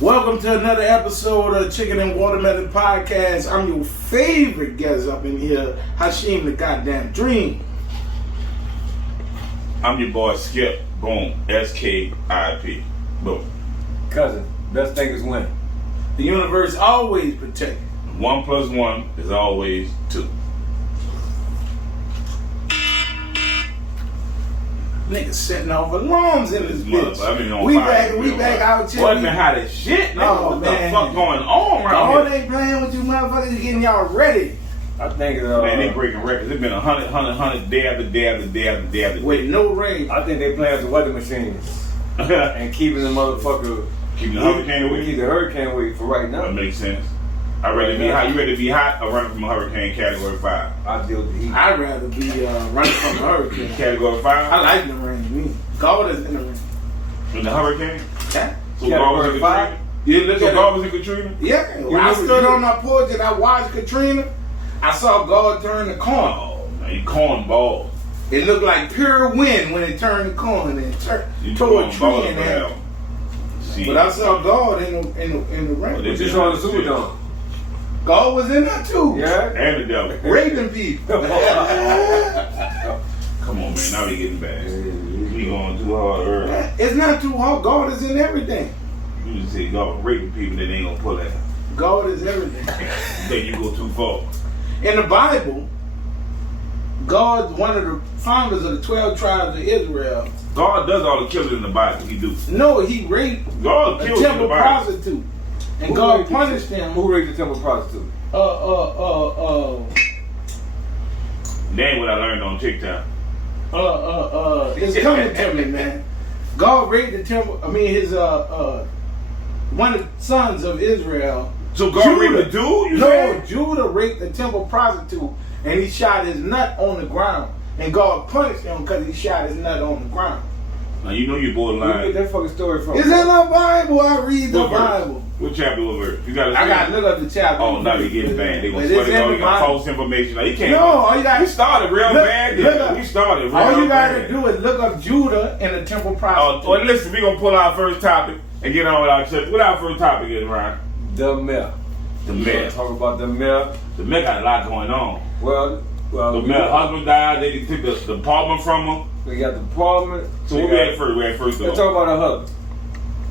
Welcome to another episode of Chicken and Watermelon Podcast. I'm your favorite guest up in here, Hasheem the goddamn Dream. I'm your boy Skip. Boom. S-K-I-P. Boom. Cousin, best thing is win. The universe always protects. 1 + 1 is always 2. Niggas setting off alarms in this bitch. I mean, we back out here. Boy, been hot as shit. Oh, what man. the fuck going on around God here? ain't playing with you motherfuckers, getting y'all ready. I think Man, they breaking records. It's been 100 day after day after day after day after day. With no rain. I think they playing with the weather machines and keeping the motherfucker Keeping the hurricane we away. keep the hurricane away for right now. That makes sense. I'd rather be hot. You ready to be hot or running from a hurricane category 5? I deal with the heat. I'd rather be running from a hurricane. Category 5? I like the rain. Me. God is in the rain. In the hurricane? Yeah. So God was in Category Katrina? You look So at God was in Katrina? Yeah, when I stood on that porch and I watched Katrina, I saw God turn the corner. Oh, man, you cornball. It looked like pure wind when it turned the corner and it tore a tree in there. But I saw God in the rain. They But you saw the Superdome. God was in there too. Yeah? And the devil. Raping people. Come on, man. Now we getting bad. We going too hard early. It's not too hard. God is in everything. You just say God raping people that ain't gonna pull that. God is everything. Then you go too far. In the Bible, God's one of the founders of the 12 tribes of Israel. God does all the killing in the Bible. He do. No, he raped God a kills in the temple Bible. prostitute. And God punished him. Who raped the temple prostitute? That ain't what I learned on TikTok. It's coming to me, man. God raped the temple. I mean, his one of the sons of Israel. So God raped the dude? You No, saying? Judah raped the temple prostitute, and he shot his nut on the ground. And God punished him because he shot his nut on the ground. Now you know your boy Where you lying. get that fucking story from? It's in the Bible. I read the What verse? Bible. What chapter, what verse? You gotta I got to look up the chapter. Oh, now they getting bad. They But gonna it's sweat it in all. the They got Bible. false information. Now you can't. No, all you got We started real bad. look, We started real all you got to bad. do is look up Judah and the temple prostitute. Well, listen, we're going to pull our first topic and get on with our church. What our first topic is, Ron? The mayor. The We mayor. gonna talk about the mayor. The mayor got a lot going on. Well, The mayor husband died. They took the apartment from him. we got the parliament. So what we had first? We had first Let's though. talk about her husband.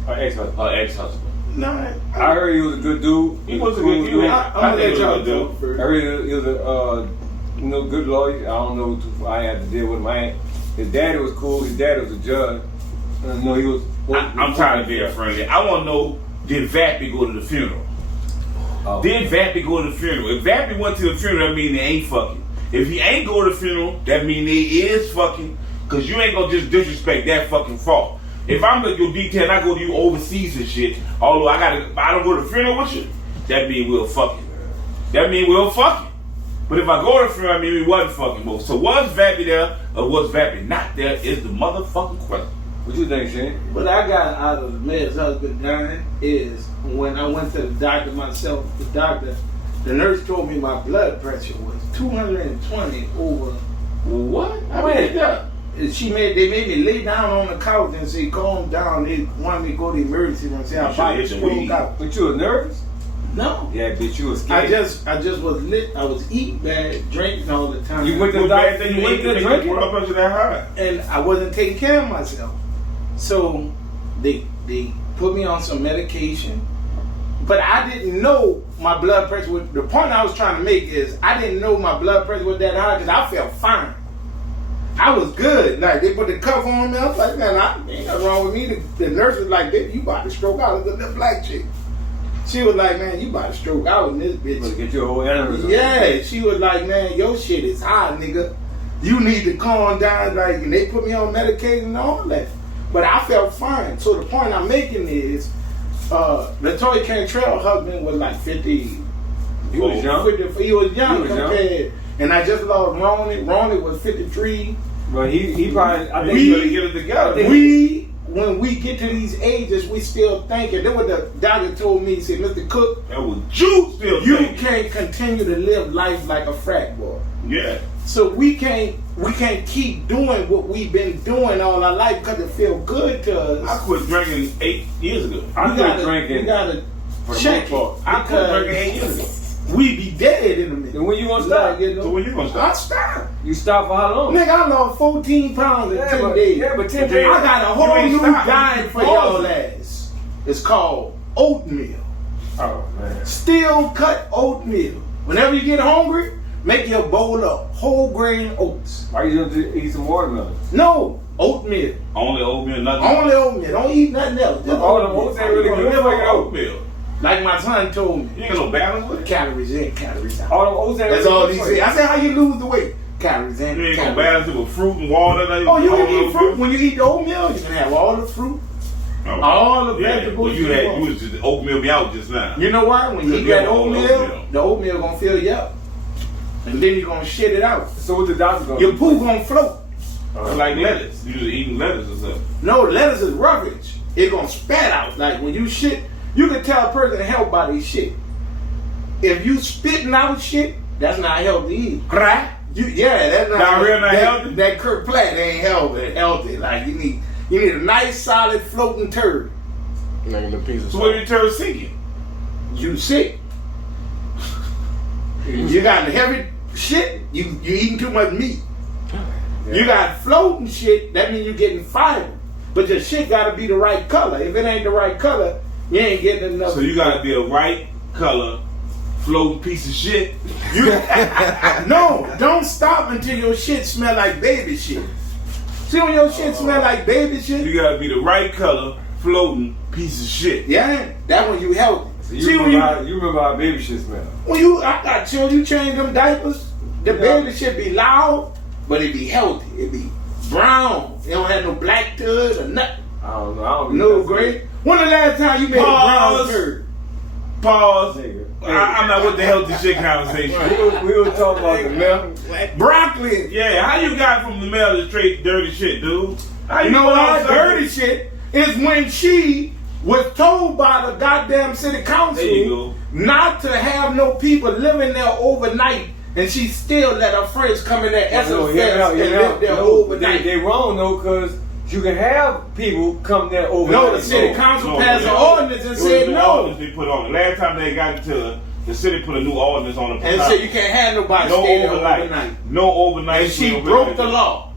Her ex-husband. Her ex-husband. No, I heard he was a good dude. He was a good dude. I'm gonna let y'all do it I first. heard he was a good lawyer. I don't know too far. I had to deal with him. His daddy was cool. His daddy was a judge. No, he was. I'm tired of being friendly. I want to know, did Vappy go to the funeral? Oh. Did Vappy go to the funeral? If Vappy went to the funeral, that mean they ain't fucking. If he ain't go to the funeral, that mean they is fucking. Cause you ain't gonna just disrespect that fucking fault. If I'm with your detail and I go to you overseas and shit, although I don't go to the funeral with you, that mean we'll fucking. That mean we'll fucking. But if I go to the funeral, I mean we wasn't fucking more. So was Vappy there or was Vappy not there is the motherfucking question. What you think, Shane? What I got out of the mayor's husband dying is when I went to the doctor myself, the nurse told me my blood pressure was 220 over. What? How many is that? They made me lay down on the couch and say, calm down. They wanted me to go to the emergency room and say, I'm about to stroke out. But you was nervous? No. Yeah, bitch, you was scared. I just was lit. I was eating bad, drinking all the time. You went to the doctor, you went to drinking? Blood pressure that high. And I wasn't taking care of myself. So they put me on some medication. But I didn't know my blood pressure was, the point I was trying to make is I didn't know my blood pressure was that high because I felt fine. I was good. Like they put the cuff on me. I was like, man, ain't nothing wrong with me. The nurse was like, baby, you about to stroke out. Look at that black chick. She was like, man, you about to stroke out in this bitch. Get your whole aneurysm. Yeah, she was like, man, your shit is high, nigga. You need to calm down. Like, and they put me on medication and all that. But I felt fine. So the point I'm making is, Latoya Cantrell's husband was like 50. He was young. He was young He was compared. And I just lost Ronnie. Ronnie was 53. But he probably, I think You better get it together. when we get to these ages, we still thinking. Then what the doctor told me, he said, Mr. Cook, that was you still you thinking. can't continue to live life like a frat boy. Yeah. So we can't keep doing what we've been doing all our life because it feel good to us. I quit drinking 8 years ago. I quit drinking. You gotta for the check most it. part. I quit drinking 8 years ago. We be dead in a minute. And when you gonna stop? So when you gonna stop? I stop. You stop for how long? Nigga, I lost 14 pounds in 10 days. Yeah, but 10 I days. got a You whole ain't new stopping. diet for y'all ass. It's called oatmeal. Oh man. Steel cut oatmeal. Whenever you get hungry, make your bowl of whole grain oats. Why you don't eat some watermelon? No, oatmeal. Only oatmeal, nothing. Only oatmeal. Don't eat nothing else. Just All the oatmeal. oats ain't really good for you. Oatmeal. Like my son told me. You ain't got no balance with it. Calories in, calories out. All the oats ain't That's really all good he for you. said. I said, how you lose the weight? Calories in, You ain't gonna calories out. balance it with fruit and water. Oh, you can eat fruit. When you eat the oatmeal, you can have all the fruit, all the vegetables. Well, you want. was just oatmeal me out just now. You know why? When you eat Yeah, that all oatmeal, the oatmeal gonna fill you up. And then you're gonna shit it out. So what the doctor gonna Your do? poo gonna float. It's like lettuce. You just eating lettuce or something. No, lettuce is rubbish. It gonna spat out. Like when you shit, you can tell a person health by their shit. If you spitting out shit, that's not healthy either. Right? That's not Diarrhea not that, healthy? That Kirk Platt ain't healthy. Like you need a nice solid floating turd. Like a piece of So what you turn sinking? You sick. You got heavy shit, you eating too much meat. You got floating shit, that means you getting fiber. But your shit gotta be the right color. If it ain't the right color, you ain't getting enough. So you gotta be a right color, floating piece of shit. No, don't stop until your shit smell like baby shit. See when your shit smell like baby shit? You gotta be the right color, floating piece of shit. Yeah, that when you healthy. So See when you remember how baby shit smell? I got children, you change them diapers, the baby shit be loud, but it be healthy. It be brown. It don't have no black to it or nothing. I don't know. I don't No think gray. When the last time you made a brown turd? Pause. Nigga. I'm not with the healthy shit conversation. We were talking about the milk. Broccoli. Yeah, how you got from the mail to straight dirty shit, dude? How You know put on what? something- Dirty shit is when she was told by the goddamn city council There you go. not to have no people living there overnight, and she still let her friends come in there and live there overnight. They wrong though, cause you can have people come there overnight. No, the city council passed an no. ordinance and It was said a new no. ordinance they put on it. Last time they got into it, the city put a new ordinance on it. And said you can't have nobody no stay there overnight. overnight. No overnight. And she no broke overnight. the law.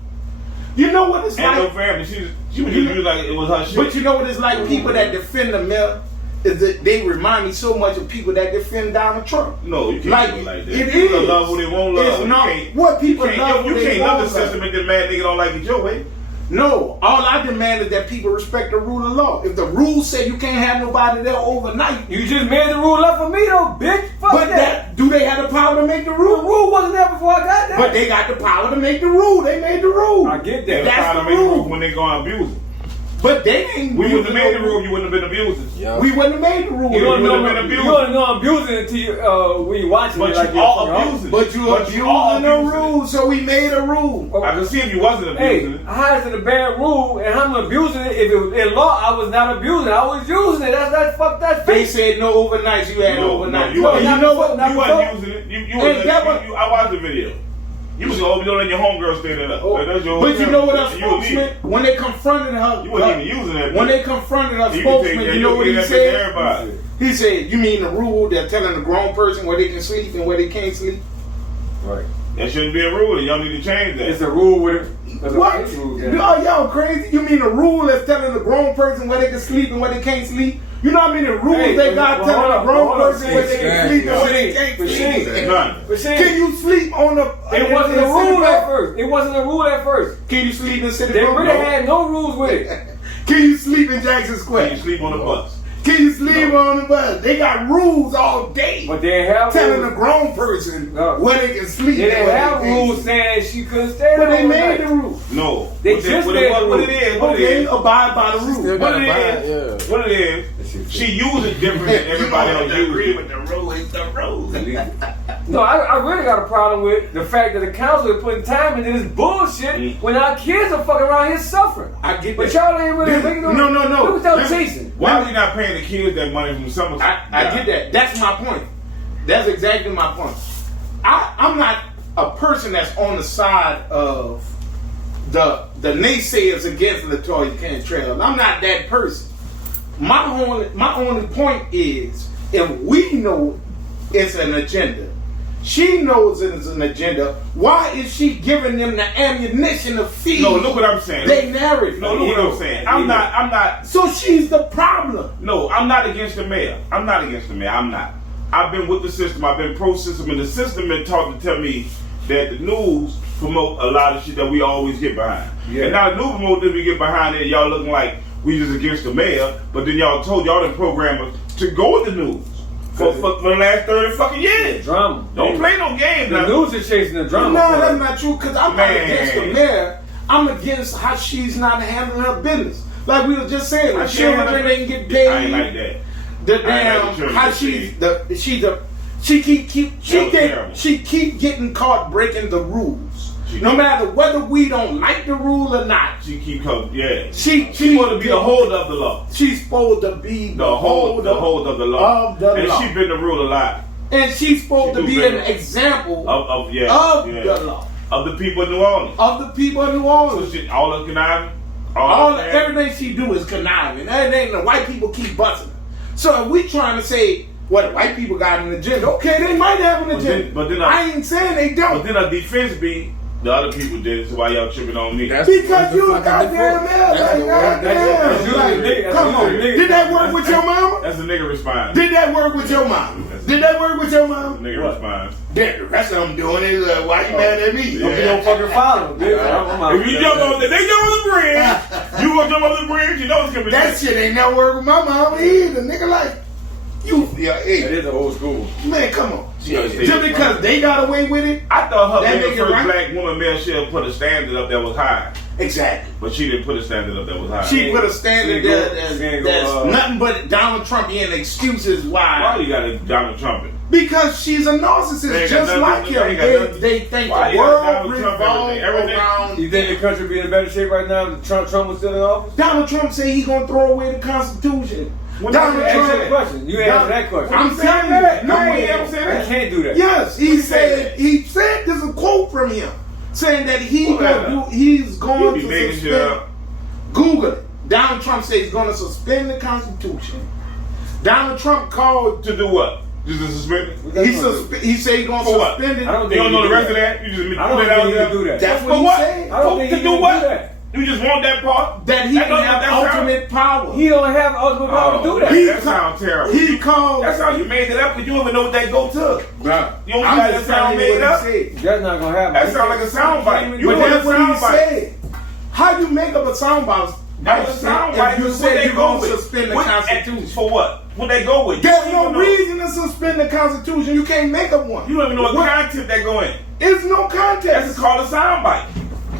You know what it's And no like? family. She was just like it was her shit. But you know what it's like? People that defend the mayor, is that they remind me so much of people that defend Donald Trump. No, you can't Like, do it like that. it People is. love who they won't love. It's You not can't- what people you can't- love who You they can't love the won't love. system and then mad nigga don't like it your way. No, all I demand is that people respect the rule of law. If the rules say you can't have nobody there overnight, You just made the rule up for me though, bitch. Fuck but that. do they have the power to make the The rule? rule wasn't there before I got there. But they got the power to make the rule. They made the rule. I get They that. That's trying the to make rule. rules when they gonna abuse it. But they ain't. We wouldn't have made the no rule. You wouldn't have been abusing. Yeah. We wouldn't have made the rule. You don't You would've know been abusing. you don't know I'm abusing it until you when you watching But it like you all you're fucking abusing. But you are abusing the abusing rule, so we made a rule. Oh. I can see if you wasn't Hey, abusing it. how is it a bad rule and I'm abusing it? If it was in law, I was not abusing it. I was using it. That's They fake. said no overnights. You had No, overnight. you No, wasn't- not you know before- what? not You before. wasn't using it. You Hey, that was- I watched the video. You was over, you don't let your homegirl stay there. Oh, That's your but you know what? Our You spokesman, when they confronted her, You wasn't even using that. when they confronted her You can spokesman, take that- you know what he can give that said? to everybody. He said, "You mean the rule they're telling a grown person where they can sleep and where they can't sleep?" Right. That shouldn't be a rule. Y'all need to change that. It's a rule with it. There's a What? fake rule there. Are y'all crazy? You mean the rule that's telling a grown person where they can sleep and where they can't sleep? You know how many rules Hey, they got well, telling a hold grown on, person where they can sleep and where they can't Machine. sleep? None. But see, Can you sleep on the? it wasn't in a the rule city at park? first. It wasn't a rule at first. Can you sleep in City They Park? really had no rules with it. Can you sleep in Jackson Can Square? you sleep on the bus? Can you sleep on the bus? They got rules all day But they didn't have telling a rules. grown person No. where they can sleep. They and didn't where have they can't rules sleep. saying she couldn't stay there. But they made overnight. the rules. No. They What just what made it, the what rule. it is. What Okay, it is. abide by the rules. Still What gotta it buy is. it, yeah. What it is. She used it different than everybody else used it. the rule is the rule. No, I really got a problem with the fact that the council is putting time into this bullshit when our kids are fucking around here suffering. I get but that. y'all ain't really making no. No. Look what y'all chasing. Why are we not paying the kids that money from summer? I get that. That's my point. That's exactly my point. I'm not a person that's on the side of the naysayers against Latoya Cannon Trail. I'm not that person. My only point is, if we know it's an agenda, she knows it's an agenda, why is she giving them the ammunition to feed? No, look what I'm saying. They narrative. No, look what I'm saying. I'm not. So she's the problem. No, I'm not against the mayor. I'm not. I've been with the system. I've been pro-system, and the system been taught to tell me that the news promote a lot of shit that we always get behind. Yeah. And now the news promote that we get behind it, y'all looking like we just against the mayor, but then y'all told y'all the programmers to go with the news for the last 30 fucking years. Drama. Don't play no games. The news is chasing the drama. No, that's not true, because I'm not against the mayor. I'm against how she's not handling her business. Like we were just saying, the children ain't get paid. I ain't like that. The damn how she keep getting caught breaking the rules. No matter whether we don't like the rule or not. She keep coming, yeah. She supposed to be the holder of the law. She's supposed to be the holder of the law. And she been the rule a lot. And she's supposed to be an example of the law. Of the people in New Orleans. Of the people in New Orleans. So all of conniving. Everything she do is conniving. Everything the white people keep busting. So if we trying to say, well, the white people got an agenda, okay, they might have an agenda. But then I ain't saying they don't. But then a defense be, the other people did it, so why y'all tripping on me? Because you a goddamn man. Come on. Did that work with your mama? That's a nigga response. Did that work with your mama? Did that work with your mama? Nigga response. The rest of them doing it, why you mad at me? Don't be no fucking follow. If you jump on the bridge, you gonna jump on the bridge, you know it's gonna be that shit ain't never work with my mama either, nigga. Like, that is the old school. Man, come on. Just because they got away with it, I thought her being the first black woman mayor should put a standard up that was high. Exactly. But she didn't put a standard up that was high. She put a standard that's nothing but Donald Trump and excuses why. Why you got a Donald Trump? Because she's a narcissist, just like him. They think the world revolves around. You think the country be in better shape right now if Trump was still in office? Donald Trump said he's gonna throw away the Constitution. Donald Trump answer that question. You answer that question. I'm saying that. No, he ever said that. He can't do that. Yes, he said this is a quote from him saying that he's going to suspend. Google it. Donald Trump said he's going to suspend the Constitution. Donald Trump called to do what? Just to suspend it? He said he's going to suspend it. You don't know the rest of that? You just I don't think he can do that. That's what he said. I don't think he can do that. You just want that part? That he can have ultimate power. He don't have ultimate power to do that. That sounds terrible. He called. That's how you made it up, but you don't even know what that go to. Nah. You don't got that sound made up? That's not going to happen. That sound like a sound bite. But that's what he said. How you make up a sound bite? That was a sound bite. You said you're going to suspend the Constitution. For what? What they go with? There's no reason to suspend the Constitution. You can't make up one. You don't even know what content they go in. It's no context. That's called a sound bite.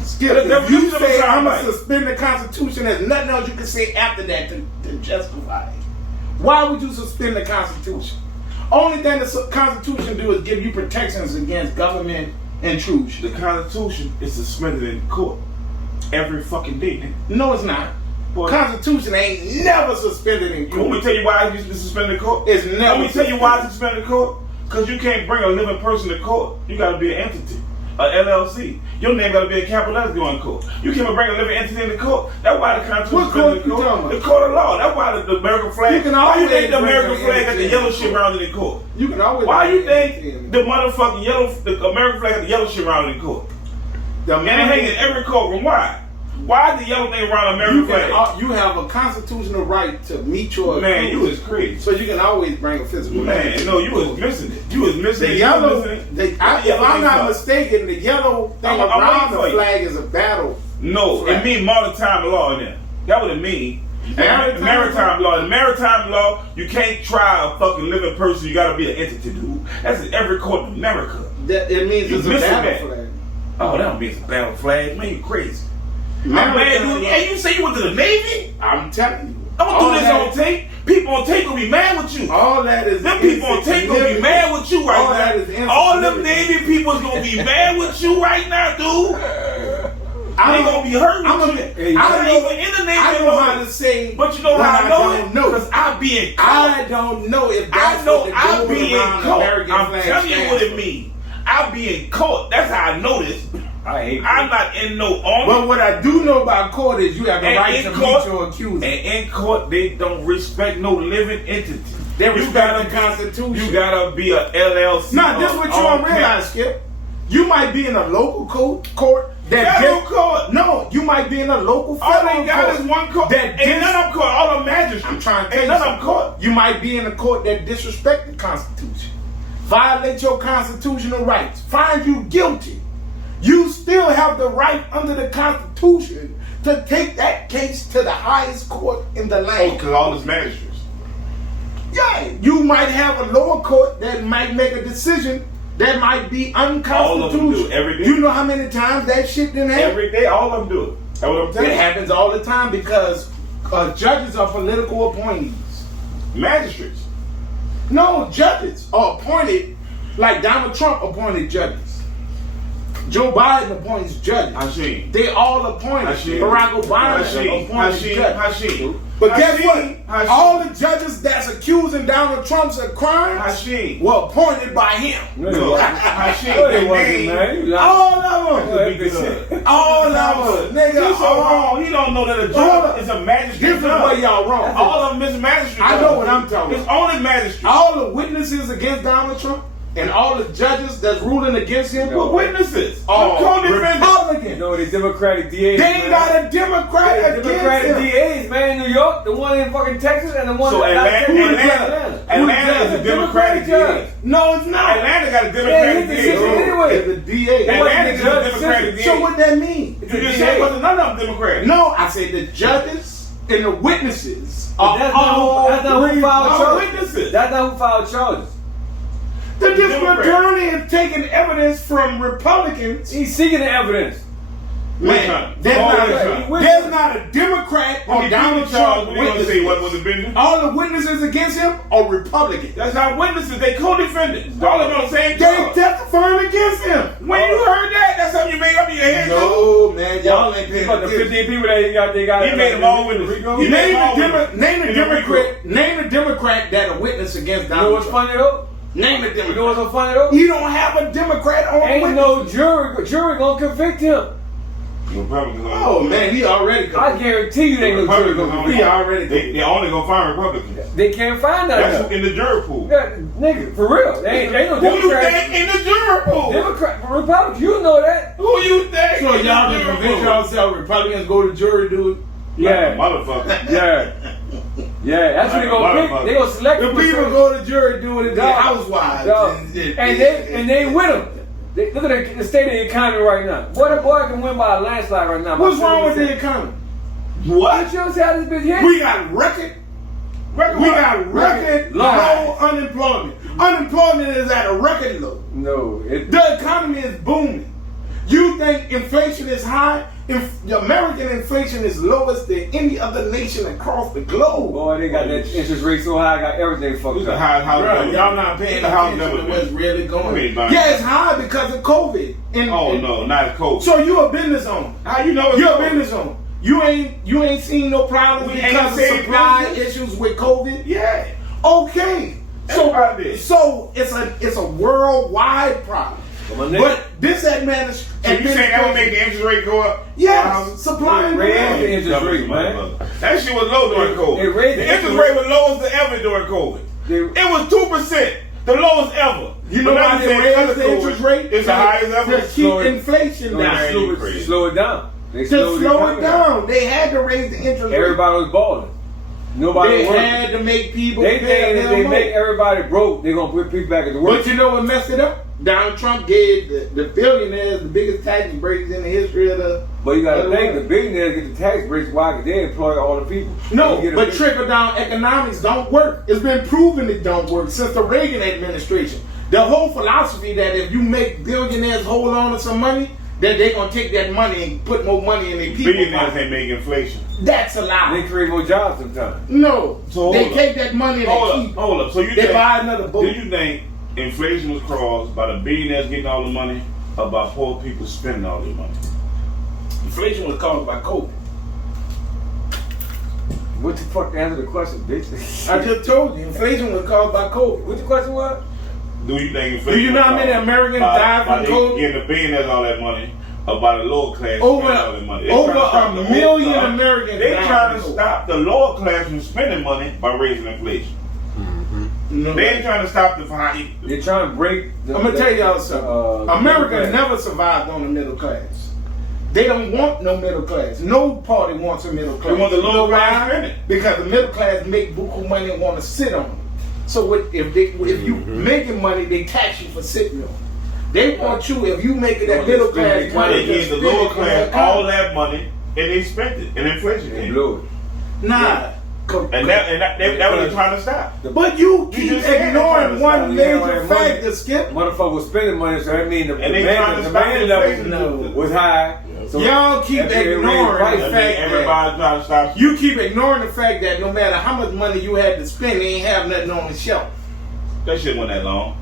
Skip, if you say I'm going to suspend the Constitution, there's nothing else you can say after that to justify it. Why would you suspend the Constitution? Only thing the Constitution do is give you protections against government intrusion. The Constitution is suspended in court every fucking day, nigga. No, it's not. Boy, Constitution ain't never suspended in court. Let me tell you why it's suspended in court. It's never. Let me tell you why it's suspended in court. Because you can't bring a living person to court. You got to be an entity. LLC. Your name got to be a capital letter going to court. You can't bring a living entity into court. That's why the Constitution is in court. The court of law. That's why the American flag. Why you think the American flag got the yellow shit around it in court? You can always. Why you think the motherfucking the American flag got the yellow shit around it in court? And it hang in every courtroom. Why? Why the yellow thing around American flag? You have a constitutional right to meet your man. You was crazy. So you can always bring a physical. Man, no, you was missing it. You was missing the it. Yellow. If I'm not mistaken, the yellow thing around the flag is a battle. No, it means maritime law in there. That what it mean. Maritime law. In maritime law, you can't try a fucking living person. You got to be an entity, dude. That's in every court in America. It means it's a battle flag. Oh, that don't mean it's a battle flag. Man, you crazy. I'm mad, dude. Yeah, you say you went to the Navy? I'm telling you. Don't do this on tape. People on tape gonna be mad with you. All that is. Them people on tape gonna be mad with you All right that is now. All them Navy people is gonna be mad with you right now, dude. They gonna be hurt with you. I ain't even in the Navy. I know how to say, but you know how I know it? Know. Because I be in court. I don't know if that's I know what I be in court. American I'm flag telling you stands what it for. means. I be in court. That's how I know this. I hate I'm not in no army. But what I do know about court is you have the And right in to court- meet your accuser. And in court, they don't respect no living entity. They respect the Constitution. You gotta be a LLC. Now, this is what you don't realize, Skip. You might be in a local court that Federal court. No, you might be in a local All federal they got court is one court. that Ain't none of them court. All of them magistrates. I'm trying to tell Ain't you none of them something. court. You might be in a court that disrespect the Constitution, violate your constitutional rights, find you guilty. You still have the right under the Constitution to take that case to the highest court in the Oh, land. because all this magistrates. Yeah, you might have a lower court that might make a decision that might be unconstitutional. All of them do it every day. You know how many times that shit didn't happen? Every day, all of them do it. That's what I'm telling It you. happens all the time because judges are political appointees. Magistrates. No, judges are appointed like Donald Trump appointed judges. Joe Biden appoints judges. Hasheem. They all appointed. Hasheem. Barack Obama Hasheem. appointed judges. Hasheem. But guess Hasheem. what? Hasheem. All the judges that's accusing Donald Trump's of crimes Hasheem. were appointed by him. No, they wasn't. Hasheem. No, they They wasn't, named- man. You lying. All of Go them. ahead, bitch. All of them. Nigga, He's so wrong. He don't know that a Hold judge up. is a magistrate. This is where y'all wrong. All of them is magistrates. I know what I'm talking It's about. only magistrates. All the witnesses against Donald Trump and all the judges that's ruling against him No. were Witnesses. all Co-defendants. Republicans. You know, the Democratic DAs. They ain't got a Democrat The against Democratic him. DAs, man, in New York, the one in fucking Texas, and the one So in Atlanta is a Democratic DA. No, it's not. Atlanta got a Yeah, Democratic he's the DA. city anyway. It's the DA. Atlanta is a judge Democratic DA. So what that mean? You just said wasn't none of them Democratic. No, I said the judges and the witnesses But are that's all not who filed All charges. witnesses. That's not who filed charges. The district Democrat. attorney is taking evidence from Republicans. He's seeking the evidence. Man, there's not a Democrat When or he Donald beat the charge, Trump what you gonna say? What was witnesses. the business? All the witnesses against him are Republicans. That's not witnesses. They co-defendants. All of them on the same They charge. testifying against him. When you heard that, that's something you made up in your head. No, man, y'all ain't paying But the attention. 15 people that they got. He made them all witnesses. He made Name them all a witnesses. Name a In the Democrat. Name a Democrat that a witness against You know Donald what's Trump. funny though? Name a You know Democrat. what's so funny though? You don't have a Democrat on the Ain't witness. no jury gonna convict him. Republicans. Oh man, he already. I guarantee you they ain't no jury gonna convict He him. already. They only gonna find Republicans. They can't find that. That's who in the jury pool. Yeah, nigga, for real. They ain't no Who you Democrat. think in the jury pool? Democrat, Republicans, you know that. Who you think? So in y'all the can jury convince pool? yourself Republicans go to jury, dude. Yeah, Motherfucker. yeah, yeah. That's what they gonna pick. They gonna select The them. people go to jury, dude, and Dog. their housewives. Dog. And they with them. Look at the state of the economy right now. Boy, the boy can win by a landslide right now. What's wrong with the economy? What? You don't see how this bitch hit? We got record low unemployment. Unemployment is at a record low. No, The economy is booming. You think inflation is high? The American inflation is lowest than any other nation across the globe. boy, they got that interest rate so high, got everything fucked Who's the up. highest house Bro, government? y'all not paying The house attention to government. what's really going on. I mean, man. Yeah, it's high because of COVID. Oh no, not cold. So you a business owner. How you know it's You're a cold? business owner. You ain't seen no problems We ain't because of seen supply business. issues with COVID. Yeah. Okay. Everybody did. So it's a worldwide problem. Come on, nigga. But this administration. So you saying that would make the interest rate go up? Yes, supply and Raise demand. the interest rate, man. That shit was low during COVID. It raised the the interest interest rate was lowest than ever during COVID. They- It was 2%, the lowest ever. You know But why now they saying raised other the COVID, interest rate? It's the highest ever. To keep Slow it- inflation No, down. man, slow you it- crazy. slow it down. They To slowed slow it economy down. They had to raise the interest rate. Everybody was balling. Nobody They was working. had to make people They pay think a if they little make more. everybody broke, they're gonna put people back at the work. But you know what messed it up? Donald Trump gave the billionaires the biggest tax breaks in the history of the. But you gotta of the think the world. billionaires get the tax breaks. Why? Because they employ all the people. No, They get a but big- trickle down economics don't work. It's been proven it don't work since the Reagan administration. The whole philosophy that if you make billionaires hold on to some money, that they're gonna take that money and put more money in their people. Billionaires ain't make inflation. That's a lie. They create more jobs sometimes. No, So they hold take that money and they keep. Hold up. So you They think, buy another boat. do you think inflation was caused by the billionaires getting all the money, or by poor people spending all their money? Inflation was caused by COVID. What the fuck? Answer the question, bitch. I just told you, inflation was caused by COVID. What the question was? Do you think inflation? Do you know was how many caused Americans by died from COVID? Getting the billionaires all that money, or by the lower class spending all that money? They Over trying to stop a the million whole- Americans They died trying to from COVID. stop the lower class from spending money by raising inflation. No. They ain't trying to stop the high. They're trying to break. I'm gonna tell y'all something. America middle class. never survived on the middle class. They don't want no middle class. No party wants a middle class. They want the lower You know class why? spending. Because the middle class make buku money and want to sit on it. So if you making money, they tax you for sitting on it. They want you, if you making that middle class money, They give the to lower spend it class in the all economy. that money and they spent it, and inflation They came. blew it. Nah. And that what they're trying to stop. But you keep just said ignoring they're one trying to stop. major Yeah, money. factor, Skip. Motherfucker was spending money, so that means the And they trying to stop demand inflation. level No. was high. So Y'all keep after they raised ignoring prices, the And fact then that everybody trying to stop. you keep ignoring the fact that no matter how much money you had to spend, they ain't have nothing on the shelf. That shit wasn't that long.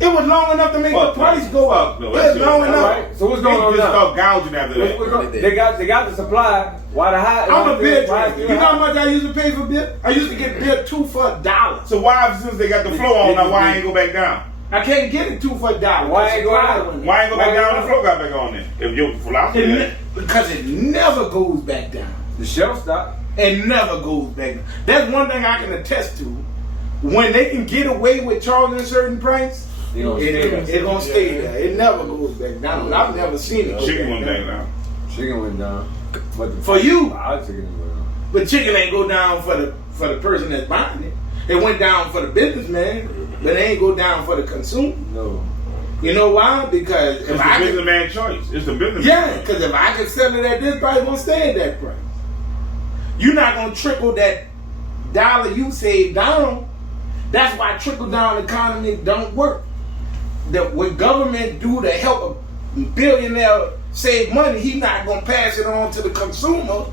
It was long enough to make Fuck the price go up. no, It that was shit long was enough. Right. So what's They going on just now? start gouging after that. They got the supply. Why the high? I'm a beer why drinker. You know how much I used to pay for beer? I used to get beer 2 for $1. So why, since they got the flow on now, why ain't go back down? I can't get it 2 for $1. Why ain't go down? Why ain't go back down? The flow got back on then. If your philosophy, Because it never goes back down. The shelf stock. It never goes back down. That's one thing I can attest to. When they can get away with charging a certain price, They gonna stay there. it's gonna stay there. It never goes back down. I've never seen it go chicken back went down. back down. Chicken went down. But the For you. our chicken went down. But chicken ain't go down for the person that's buying it. It went down for the businessman, but it ain't go down for the consumer. No. You know why? Because It's if the I could, businessman choice. It's the businessman. yeah, because if I could sell it at this price, it's gonna stay at that price. You're not gonna trickle that dollar you save down. That's why trickle down economy don't work. That what government do to help a billionaire save money, he not gonna pass it on to the consumer.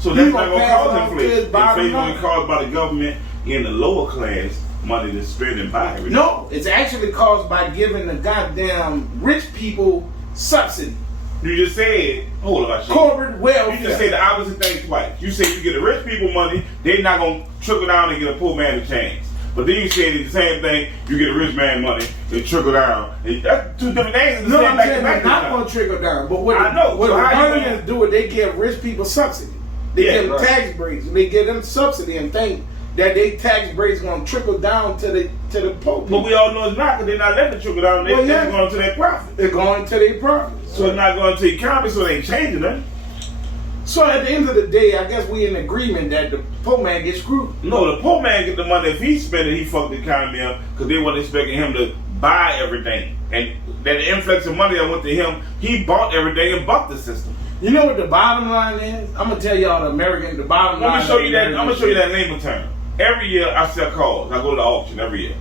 So He that's gonna not going to pass it cause on to his inflation. bottom Inflation line. will be caused by the government in the lower class money to spend and buy everything. No, it's actually caused by giving the goddamn rich people subsidy. You just said, hold on, Corporate welfare. You just said the opposite thing twice. You said you get the rich people money, they're not going to trickle down and get a poor man a chance. But then you said the same thing, you get a rich man money, and trickle down. And that's two different things. No, I'm saying it's not going to trickle down. But what, I know. what So the how you governments do is they give rich people subsidy. They Yeah, give them right. tax breaks. They give them subsidy and think that they tax breaks going to trickle down to the poor people. But we all know it's not, because they're not letting it trickle down. They're Well, yeah. going to their profit. They're going to their profits. So it's not going to the economy, so they ain't changing nothing. So at the end of the day, I guess we in agreement that the poor man gets screwed. No, the poor man get the money. If he spend it, he fucked the economy up because they weren't expecting him to buy everything. And that influx of money that went to him, he bought everything and bucked the system. You know what the bottom line is? I'm gonna tell y'all the bottom line. Let me show you that. I'm gonna show you that labor term. Every year I sell cars. I go to the auction every year.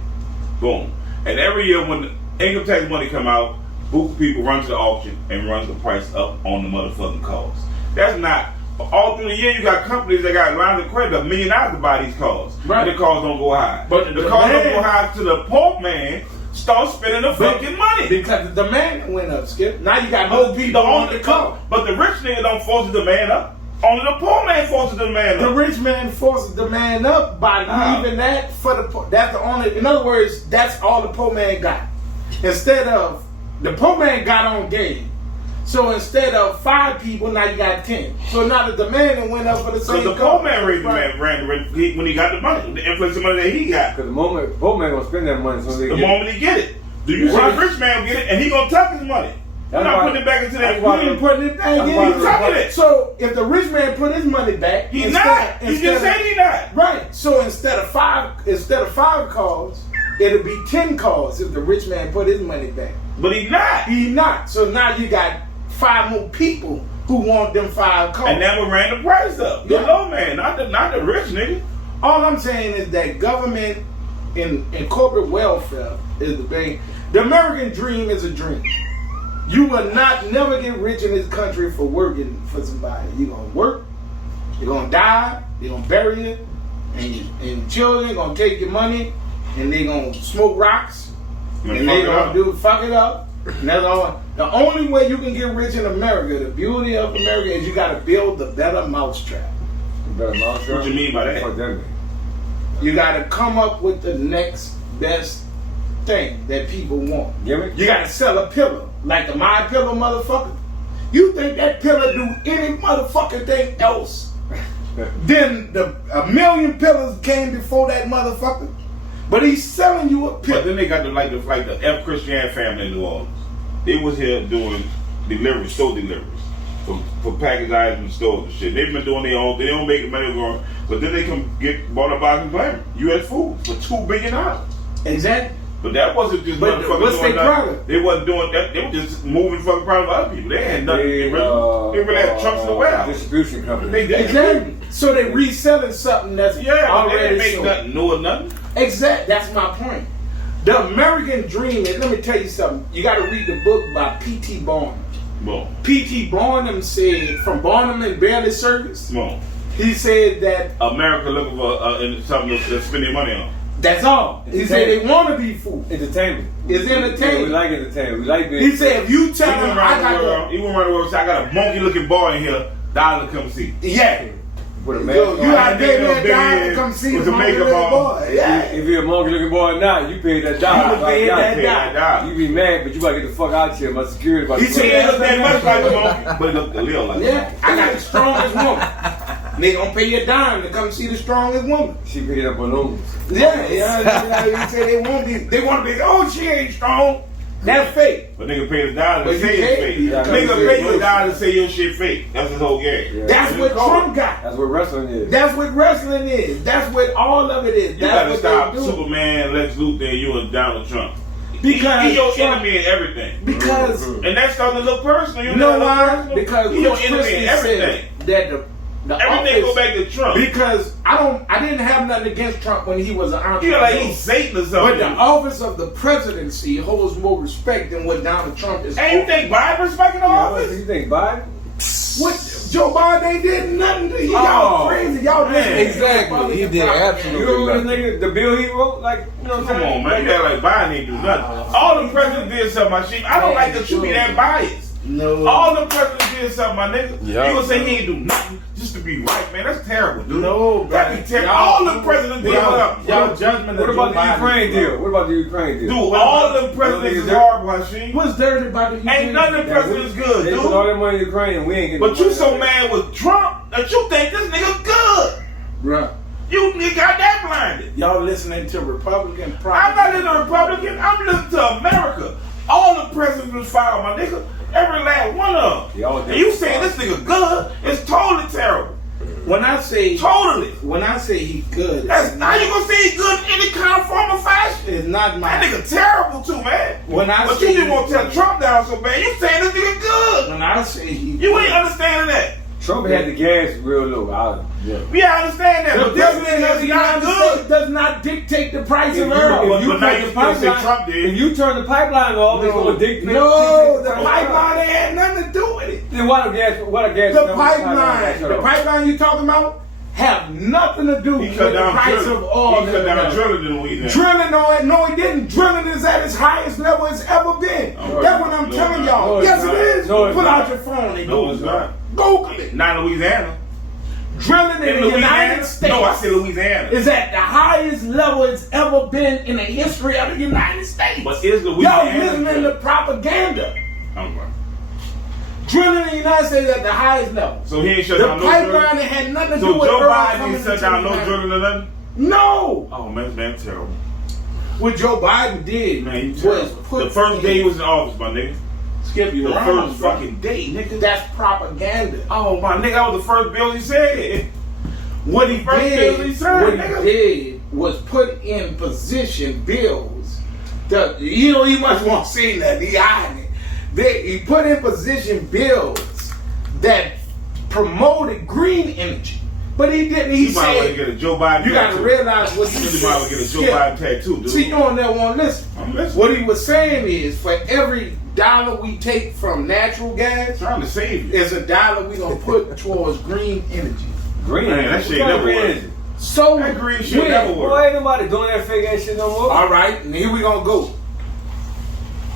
Boom. And every year when the income tax money come out, book people run to the auction and runs the price up on the motherfucking cars. That's not. All through the year, you got companies that got lines of credit $1 million to buy these cars. Right. And the cars don't go high. But the the cars man- don't go high to the poor man start spending the fucking money. Because the demand went up, Skip. Now you got more people on the car. But the rich nigga don't force the demand up. Only the poor man forces the demand The up. rich man forces demand up by How? leaving that for the poor. That's the only. In other words, that's all the poor man got. Instead of the poor man got on game. So instead of 5 people, now you got 10. So now the demand went up for the same. Because the poor man raised the man ran when he got the money, the influence of money that he got. Because the moment poor man gonna spend that money, so they The get moment he get it. Do you see Right. the rich man get it and he gonna tuck his money? He's That's not why- putting it back into that. that's why He ain't putting it back That's in. why He's the tucking it. So if the rich man put his money back, He's not. He just said he not. Right. So instead of five calls, it'll be 10 calls if the rich man put his money back. But he's not. He not. So now you got 5 more people who want them 5 calls. And that would ran the price up. The Yeah. low man, not the rich nigga. All I'm saying is that government and corporate welfare is the thing. The American dream is a dream. You will not never get rich in this country for working for somebody. You're gonna work, you're gonna die, they're gonna bury you, and children gonna take your money, and they gonna smoke rocks, and they gonna fuck it up. And that's all. The only way you can get rich in America, the beauty of America, is you gotta build the better mousetrap. Better mousetrap? What you mean by that? Fuck that. You gotta come up with the next best thing that people want. Gimmick? You gotta sell a pillow, like the My Pillow motherfucker. You think that pillow do any motherfucking thing else? Then a million pillows came before that motherfucker. But he's selling you a pillow. But then they got the F. Christian family in New Orleans. They was here doing deliveries, store deliveries for packaged items and stores and shit. They've been doing their own. They don't make money going, but then they can get bought up by Conglomerate, U.S. Foods, for $2 billion. Exactly. But that wasn't just But motherfuckers what's doing their nothing. product? They wasn't doing that. They were just moving fucking product for other people. They had nothing. They really had trucks in the warehouse. Distribution company. They did. Exactly. So they reselling something that's Yeah, but they already didn't make sold. nothing new or nothing. Exactly. That's my point. The American dream is, let me tell you something. You got to read the book by P.T. Barnum. Boom. P.T. Barnum said, from Barnum and Bailey Circus, Boom. he said that America looking for something to spend their money on. that's all. He said they want to be food. Entertainment. It's entertainment. Yeah, we like entertainment. We like being. He said, if you tell He went him I around the got world. He went around the world. So I got a monkey looking boy in here. $1 come see. yeah. With a mask Yo, on. you got to Big pay that $1 to head come see with the the makeup little on. boy. Yeah. If you're a monkey looking boy or not, you pay that dollar. You pay that dollar. You be mad, but you gotta get the fuck out of here. My security about He to said, He ain't look that much like a monkey, but he looked a little like a Yeah, monkey. I got the strongest woman. They gonna pay you $10 to come see the strongest woman. She picked up balloons. Yeah. He said they want to be. Oh, she ain't strong. That's fake. But nigga paid $1 But to you say it's can't. fake. Yeah, Nigga pay you $1 to say your shit fake. That's his whole game. Yeah. That's what Trump got. That's what wrestling is. That's what wrestling is. That's what all of it is. You That's gotta what stop they do. Superman, Lex Luthor, and you and Donald Trump. Because he your Trump- enemy in everything. Because And that's starting to look personal. you know why? Because he your Rich enemy in Christie everything. said that the Everything office, go back to Trump. because I didn't have nothing against Trump when he was an You entrepreneur. like he's Satan or But something. the office of the presidency holds more respect than what Donald Trump is. Hey, you think Biden respecting the Do office? you think Biden? What Joe Biden ain't did nothing to you? Oh, Y'all crazy. Y'all man. Exactly. He did absolutely You remember this nothing. nigga, the bill he wrote? Like, you know what I'm Come saying? on, man. You act like Biden ain't do nothing. All the presidents did something, my sheep. I don't like that you be that biased. No. All the presidents did something, my nigga. Yeah. You gonna say he ain't do nothing just to be right, man? That's terrible, dude. No, That'd be bruh. terrible. Y'all- All the presidents did y'all- something. y'all judgment What of about Joe the Ukraine Biden, deal? What about the Ukraine deal? Dude, all the presidents is horrible, Hasheem. What's dirty about the Ukraine? Ain't none of the presidents good, They put all dude. that money in Ukraine and we ain't getting But no you money so out of it. mad with Trump that you think this nigga good. Bruh. You got that blinded. Y'all listening to Republican I'm not in a Republican. I'm listening to America. All the presidents was filed, my nigga. Every last one of They all them. did. And you saying this nigga good? It's totally terrible. When I say he good, That's now you gonna say he good in any kind of form or fashion. it's not my. That nigga terrible too, man. When I But say you didn't want to tell Trump down so bad. You saying this nigga good? When I say he, You ain't understanding that. Trump had the gas real low. Yeah, I understand that. the But this president of nigga the is not United good. States does not dictate the price If of you, oil. if you But now turn you the can't say pipeline, Trump did. if you turn the pipeline off, it's going to dictate. No, the price. pipeline ain't had nothing to do with it. Then why the gas? Why the gas? The pipeline you talking about have nothing to do He with cut the down price drilling. of oil. He cut down drilling in Louisiana. Drilling on it, no, he didn't. Drilling is at its highest level it's ever been. Oh, That's what I'm no, telling no, y'all. no, it's Yes, not. it is. No, it's Pull not. out your phone and No, Google it's it. not. Google it. Not Louisiana. Drilling in the United States No, I said Louisiana. is at the highest level it's ever been in the history of the United States. But is Y'all Louisiana? listening to propaganda. I'm right. Drilling in the United States at the highest level. So he ain't shut The down no pipeline drilling? that had nothing to So do with Joe oil Biden coming ain't shut into down the no United- drilling or nothing? No. Oh, man, terrible. What Joe Biden did Man, you was terrible. put The first day he was in office, my nigga. Skip you The wrong, first bro. fucking day, nigga. That's propaganda. Oh, my nigga, that was the first bill he said. What he First did, bill he signed, what nigga. he did was put in position bills. He must want to see that. He hiding it. He put in position bills that promoted green energy. But he didn't. He You might want to said, get a Joe Biden. you got to realize what you You said. might want to get a Joe Biden tattoo, dude. See, you on that one, listen. I'm listening. What he was saying is, for every dollar we take from natural gas, Trying to save you. is a dollar we gonna put towards green energy. Green. Man, that shit never worked. So That green shit never worked. Boy, ain't nobody doing that fake ass shit no more. all right, and here we gonna go.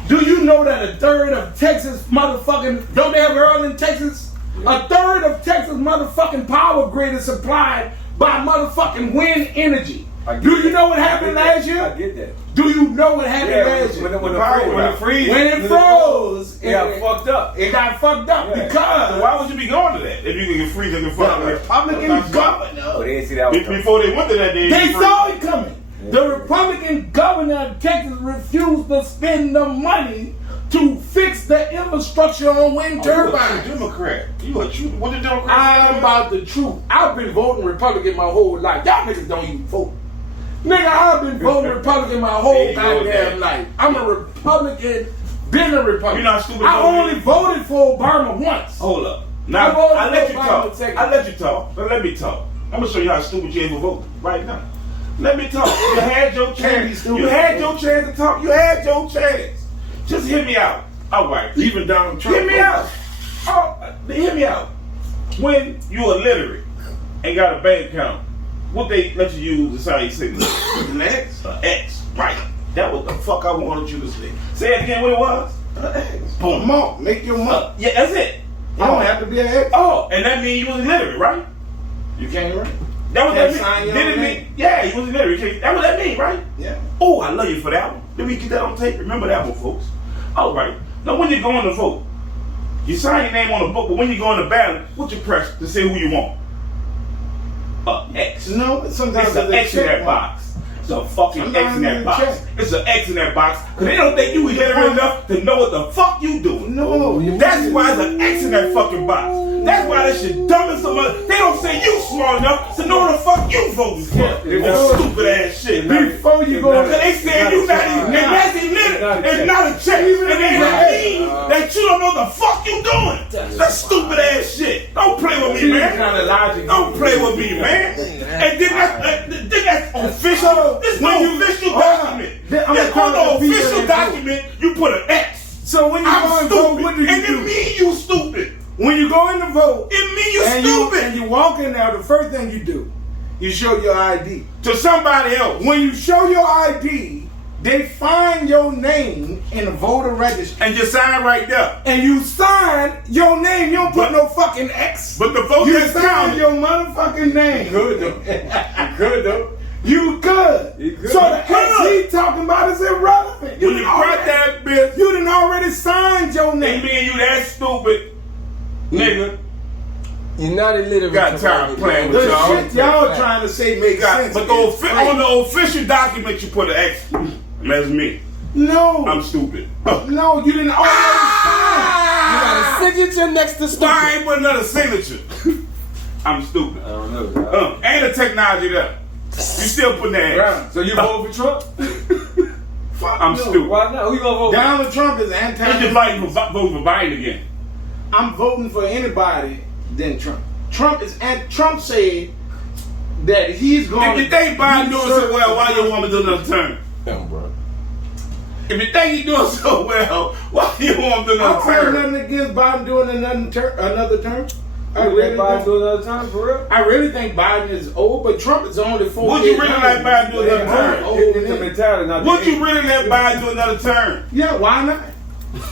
Do you know that a third of Texas motherfucking, don't they have oil in Texas? A third of Texas motherfucking power grid is supplied by motherfucking wind energy. Do you know what happened last year? I get that. Do you know what happened Yeah, last year? when it When it froze, froze, it got fucked up. It got fucked up Yeah. because So why would you be going to that if you can get freezing in front the of Republican Oh, governor, they didn't see that one coming. Before they went to that, they saw it coming. The Republican governor of Texas refused to spend the money to fix the infrastructure on wind turbines. You a Democrat. You a true. What the Democrats? I'm about the truth. I've been voting Republican my whole life. Y'all niggas don't even vote. Nigga, I've been voting Republican my whole There you go, goddamn Dad. life. I'm a Republican, been a Republican. You're not stupid I voting. only voted for Obama once. Hold up. Now, voted I let for you Obama talk. second. I let you talk. But let me talk. I'm gonna show you how stupid you ain't for voting right now. Let me talk. You had your Can't be chance. stupid. You had your chance to talk. You had your chance. Just hear me out. All right. Even Donald Trump. Hear me out. Oh, hear me out. When you illiterate and got a bank account, what they let you use is how you say this. An X? X. Right. That was the fuck I wanted you to say. Say it again what it was? X. Boom. Come on, make your money. Yeah, that's it. You don't have to be an ex. Oh, and that means you was illiterate, right? You can't write. That was Can't that sign mean. your Did it own mean? name? Yeah, he was illiterate. That was that mean, right? Yeah. Oh, I love you for that one. Let me get that on tape. Remember that one, folks. All right. Now, when you go on to vote, you sign your name on the book, but when you go on the ballot, what you press to say who you want? X. No, sometimes It's an there's a X in check that mark. box. It's a fucking X in Sometimes that there's a box. check. It's an X in that box because they don't think you illiterate enough to know what the fuck you doing. No, That's why there's an X in that fucking box. That's why that shit dumb as so much. They don't say you smart enough to know what the fuck you voting for. Yeah. Stupid ass shit. Before you go, Because they saying you not even, and that's illiterate. It's not a check. And they mean that you don't know the fuck you doing. That's stupid ass shit. Don't play with me, man. Don't play with me, man. And then that's official. This is no official document. This on the official document, you put an X. So when you go I'm and vote, stupid. what do you And do? it mean you stupid. When you go in to vote, It mean you and stupid. you walk in there, the first thing you do, you show your ID. To somebody else. When you show your ID, they find your name in the voter registry. And you sign right there. And you sign your name. You don't put no fucking X. But the vote You is sign counted. your motherfucking name. Good though. You good though. You good. You good. So the You X good. he talking about is irrelevant. When you cut that bitch, You done already signed your they name. mean you that stupid, nigga. You're not illiterate. Got tired of playing with The y'all. shit y'all trying to say makes sense. But on the official document, you put an X. And that's me. No. I'm stupid. No, you didn't already You got a signature next to Why I stupid. ain't put another signature? I'm stupid. I don't know. Ain't the technology there. You still putting that X. sign. So you vote for Trump? Fuck I'm no. stupid. Why not? Who you gonna vote for? Donald Trump is It's just anti. like voting for Biden again. I'm voting for anybody than Trump. Trump said that he's going. If you think Biden doing so well, why you want me to do another term? Damn, bro. If you think he's doing so well, why you want him to do I another don't have term? nothing against Biden doing another term. I You let Biden really, do another time for real? I really think Biden is old, but Trump is only 4 Would you really like Biden do another term? It's the mentality, not the Would you age. really let Biden do another term? Yeah, why not?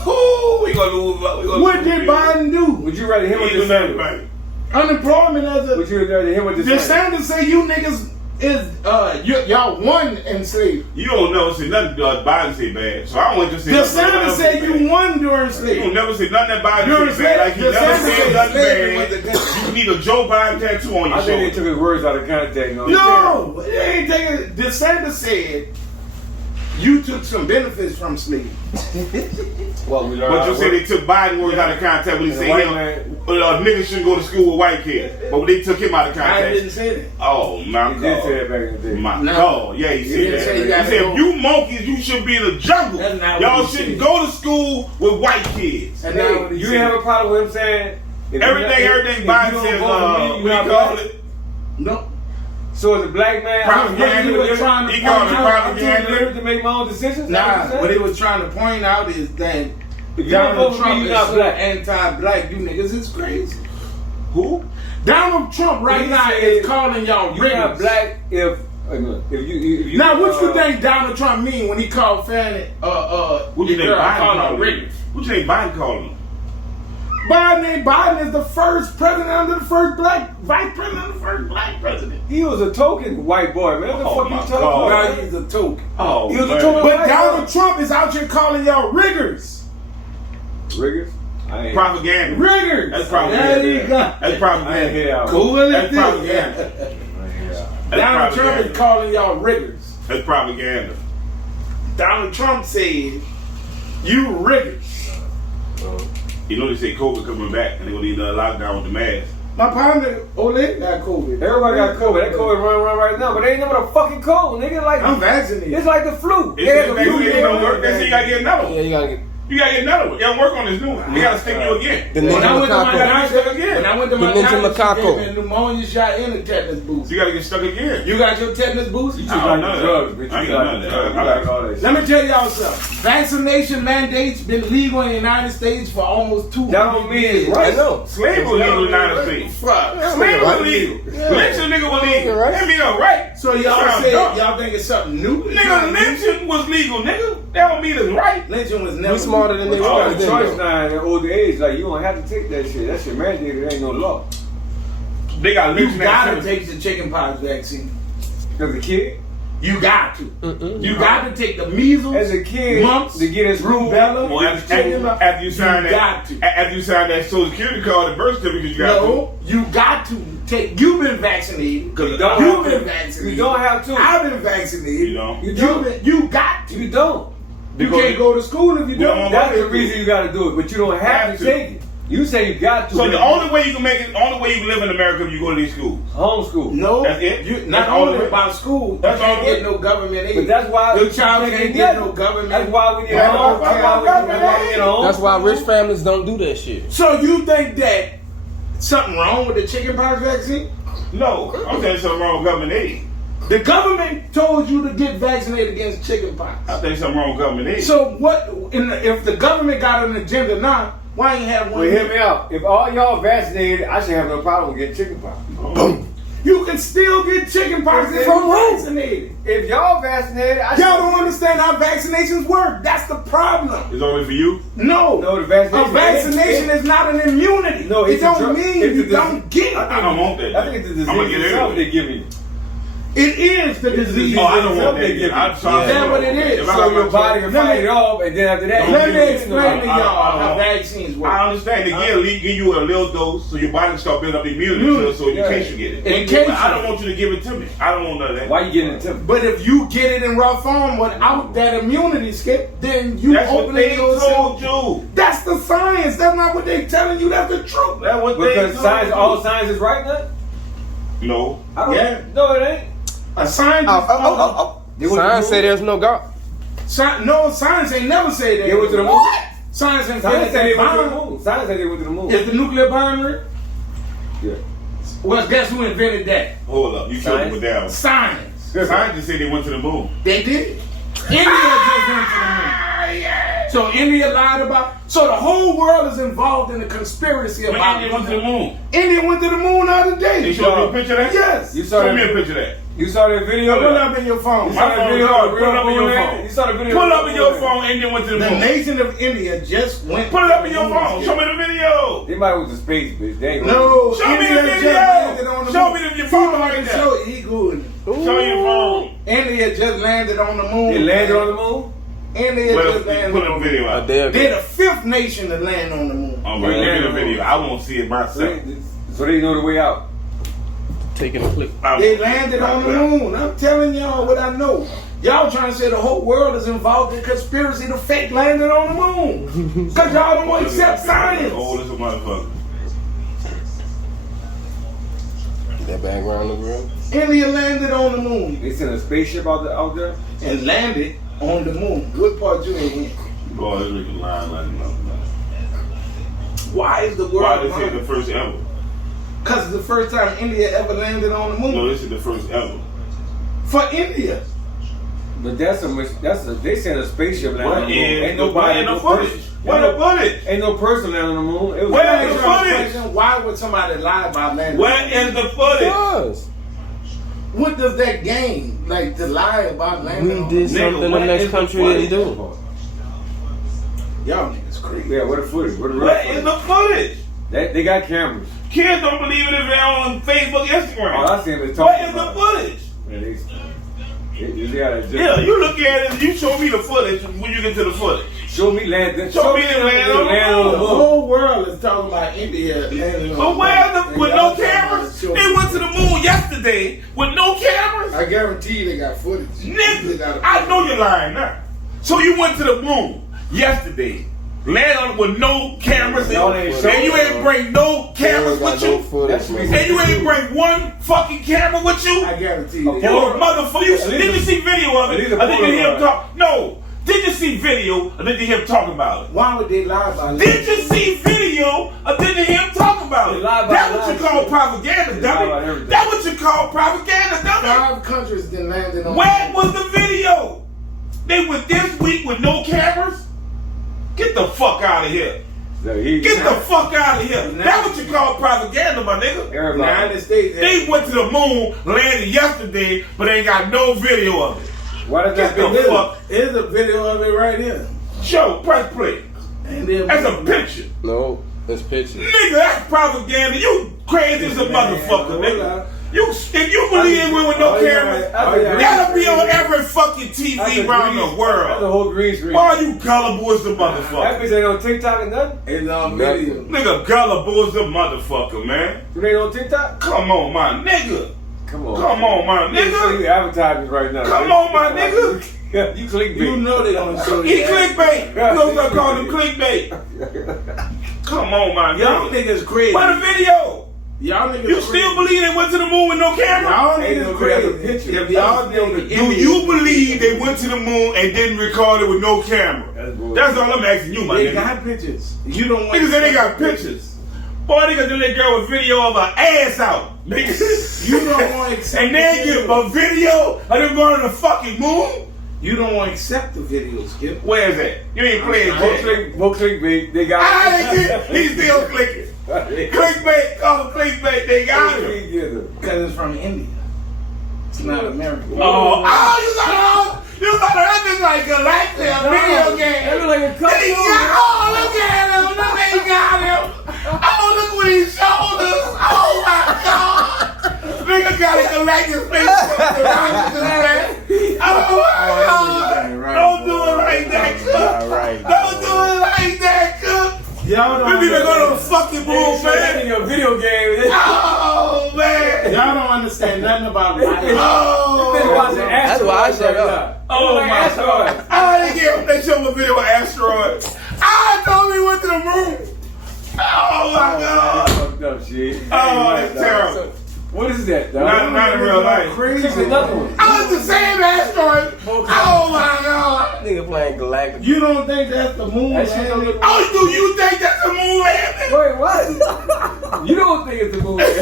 Ooh, we gonna lose. What did Biden do? Would you rather him or He do nothing, DeSantis? baby. Unemployment as Would a. you rather him or DeSantis? DeSantis say you niggas is y'all won in slavery. You don't never say nothing Biden say bad, so I don't want you to say nothing DeSantis else said bad. you won during You don't slavery. never say nothing that Biden During say bad. Like you slavery, never DeSantis said said nothing slavery was bad. against- You need a Joe Biden tattoo on your I think they shoulder. took his words out of context. No, they ain't taking. DeSantis said you took some benefits from slavery. Well, we learned But how you to said work. they took Biden words out of context when he And said the white him, man- niggas shouldn't go to school with white kids. But they took him out of I context. didn't say that. Oh my He God. did say that back in the day. My No. God, yeah, he He said didn't that. say you He gotta said, go. you monkeys, you should be in the jungle. That's not Y'all what he shouldn't said. go to school with white kids. And Hey, now what he you said. didn't have a problem with him saying if Everything if Biden you don't says, vote for me, what you do you not call black? it? No. So as a black man, Propaganda. he was trying to He called it I'm too propaganda. deliberate to make my own decisions. Nah, what he was trying to point out is that If you don't vote Donald for me, Trump you're is not so black. anti-black. You niggas is crazy. Who? Donald Trump right He now said is calling y'all You're not riggers. black if you. Now, what you think Donald Trump mean when he called Fannie? What you think Biden called him? What you think Biden called him? Biden is the first president under the first black vice president under the first black president. He was a token white boy, man. What the Oh fuck my you talking God. about? Now he's a token. Oh, He was a man. total- But Donald Trump is out here calling y'all riggers. Riggers? I ain't. Propaganda. Riggers. That's propaganda. There you go. That's I ain't propaganda. hear that one. Cool as That's this. propaganda. I ain't hear that one. That's Donald Trump propaganda. is calling y'all riggers. That's propaganda. Donald Trump said, "You riggers." You know they say COVID coming back and they're gonna need another lockdown with the mask. My partner Ole got COVID. Everybody got COVID. That COVID run right now, but they ain't know what a fucking cold, nigga. Like I'm vaccinated. it's like the flu. It's Yeah, the the flu. vaccine don't work. They say you gotta get another Yeah, one. you gotta get You gotta get another one. You gotta work on this new one. They gotta stick you again. the When I ninja went to my macaco. doctor, again. when I went to The my ninja doctor, she macaco. gave me a pneumonia shot and a tetanus boost. You gotta get stuck again. You got your tetanus boost? You I just don't like know the that. drugs, bitch. I ain't You got like none the of drugs. that. You like all that shit. Let me tell y'all something. Vaccination mandates been legal in the United States for almost 200 That don't mean it's years. right. I know. Slave was legal in the United States. Fuck. Slave was right. legal. Yeah. Lynching nigga was legal. Right. That mean a right. So y'all Sound say dumb. y'all think it's something new? Nigga, lynching was legal, nigga. That don't mean it's right. Lynching was never We smarter than But they you Oh, got a was then, choice though. now in the older age. Like, you don't have to take that shit. That shit mandated. It ain't no law. They got You lynching gotta at take the chickenpox vaccine. As a kid, You got to. Mm-mm. You got to take the measles, as a kid, mumps, to get in school, rubella. Well, after you sign You got to. that, after you sign that Social Security card, the birth certificate, you got No, you got to take. You've been vaccinated. Cause You don't You've have been to. vaccinated. You don't have to. I've been vaccinated. You know. You don't. You got to. You don't. You can't go to school if you We don't. don't That's the reason you got to do it, but you don't have to take it. You say you got to. So the only way you can make it, the only way you can live in America is if you go to these schools. homeschool. No, That's it? You, That's not all only of it? about school, That's you can't all of get it? no government aid. But that's why your child can't get no government. That's why we need That's home. why- That's why we need home. That's why rich families don't do that shit. So you think that something wrong with the chickenpox vaccine? No, I'm saying something wrong with government aid. The government told you to get vaccinated against chickenpox. I think something wrong with government aid. So what? If the government got an agenda now, why ain't have one? Well, hear me out. If all y'all vaccinated, I should have no problem with getting chickenpox. Boom. You can still get chickenpox if From you're who? vaccinated. If y'all vaccinated, I should. Y'all don't understand how vaccinations work. That's the problem. It's only for you. No, No, the vaccination. a vaccination is not an immunity. No, it it's a don't drug- mean it's you a don't get it. I don't want that. I think it's the I'm gonna disease get itself everything. they give you. It is the It's the disease. disease. Oh, I don't want They that. give you. I'm sorry. Is that what it is? If I So got your my body choice- can fight it off, and then after that, Let you me get explain to I- y'all how I- vaccines work. I understand. They give you a little dose so your body can start building up immunity so in Yeah. case you get it. In case But I you- don't want you to give it to me. I don't want none of that. Why you getting it to me? But if you get it in raw form without that immunity, Skip, then you That's what open they yourself. told you. That's the science. That's not what they telling you. That's the truth. That's what they Because told science, you. all science is right now. No. I don't. Yeah. No, it ain't. A scientist. They went to Science the say moon. there's no God. No, science ain't never say that. They went to the moon. Science ain't Science said they that went to the bomb. moon. Science said they went to the moon. Is the nuclear bomb real? Yeah. Well, guess who invented that? Hold up. You killed Science? me down. Science. Scientists say they went to the moon. They did. India just went to the moon. So India lied about. So the whole world is involved in a conspiracy When about. India went to the moon. India went to the moon the other They day. showed me a picture of that? Yes. You saw Show that? me a picture of that. You saw that video? Pull it up in your phone. You saw that phone video? is of hard. the Put it real up in your moon phone. landing? You saw the video? Pull of it the up in moon your landing? phone. India went to the The moon. nation of India just went. Put it up in to your the moon. phone. Show me the video. They might have went to space, bitch. They ain't No, Show me India the just video. landed on the Show moon. me your phone He like can that. show- He good. Show me your phone. India just landed on the moon. They landed on the moon? India Well, just landed put on a the moon. video A out. day They're ago. the fifth nation to land on the moon. All right, Yeah. look at the video. I won't see it myself. So they know the way out. Taking a clip. They landed on the moon. I'm telling y'all what I know. Y'all trying to say the whole world is involved in conspiracy to fake landing on the moon. Because y'all don't want to accept science. Old as a motherfucker. That background look real. India landed on the moon They sent a spaceship out there? and landed on the moon. What part you ain't in? Boy, this nigga lying like nothing. Why is the Why world they say the wrong? first ever? Cause it's the first time India ever landed on the moon. No, this is the first ever. For India. But they sent a spaceship land on the moon. Ain't no footage. What the footage? Ain't no person land on the moon. It was Where is the footage? Why would somebody lie about landing? Where is the footage? Because What does that gain? Like to lie about landing on we did something the next country didn't do. Y'all niggas crazy. Yeah, what the footage? What the real Where footage? is the footage? They got cameras. Kids don't believe it if they're on Facebook, Instagram. All I see them is Where talking is the about footage? Yeah, You look at it and you show me the footage when you get to the footage. show me land. Show me the land on the The moon. whole world is talking about India landing on But where the moon. with no cameras? They went to the moon yesterday with no cameras. I guarantee you they got footage. Nigga, I know you're lying now. So you went to the moon yesterday, land on with no cameras, No, they and showed you ain't bring no cameras with you, That's what we and you ain't bring one fucking camera with you. I guarantee you. You a motherfucker. Did you see video of it? Or did you hear him talk? No. Did you see video or did you hear him talk about it? Why would they lie about it? Did you see video or did you hear him talk about it? That's what you call propaganda, dummy. That's what you call propaganda, dummy. 5 countries then landed on Where was the video? They went this week with no cameras? Get the fuck out of here. Get the fuck out of here. That's what you call propaganda, my nigga. the United States. They went to the moon, landed yesterday, but ain't got no video of it. Why does that Get the video? fuck. Here's a video of it right here. Show, press play. And then That's a picture. No, it's pictures. Nigga, that's propaganda. You crazy as a motherfucker, nigga. If you believe it with no cameras, that'll be on every fucking TV around the That's the world. whole green screen. Why are you gullible as the That motherfucker? bitch ain't on TikTok and nothing. It's on video. Nigga, gullible as the motherfucker, man. You ain't on TikTok? Come on, my nigga. Come on. Come on, my You nigga. advertising right now. Come on, my nigga. You clickbait. You know they gonna show He you. clickbait. You know what I call him clickbait. Come on, my Y'all nigga. niggas crazy. Where the video? Y'all niggas You crazy. still believe they went to the moon with no camera? Y'all Ain't niggas no crazy. picture. If y'all think Do you believe they went to the moon and didn't record it with no camera? That's all I'm asking you, my they nigga. got pictures? You don't want Niggas say they got pictures. Boy, they gonna do that girl with video of her ass out, nigga. You don't want to accept. And then get a video of them going to the fucking moon? You don't want to accept the video, Skip. Where is that? You ain't playing shit. Go clickbait. They got I ain't get, he's still clicking. Clickbait, call it clickbait, they got him. Because it's from India. It's not American. Oh, you thought that just like a video game. That look like a Look at him, they got him. Oh, look what his shoulders. Oh my God. Nigga got a collective face. Oh my God. Don't do it like that, Cook. Don't do it like that, Cook. Y'all don't We need to go to the fucking moon, man. Your video game. Oh, man. Y'all don't understand nothing about life. Oh, That's why I shut up. oh my God. I didn't get they showed me a video of asteroids. I told me went to the moon. Oh my God. Fucked up shit. Oh, that's terrible. What is that, dog? Not in real life. Crazy. Another one. I was the same asteroid. Oh my God. Nigga playing Galactic. You don't think that's the moon? That shit landing? don't look- Oh, do you think that's a moon landing? Wait, what? You don't think it's the movie? Yeah,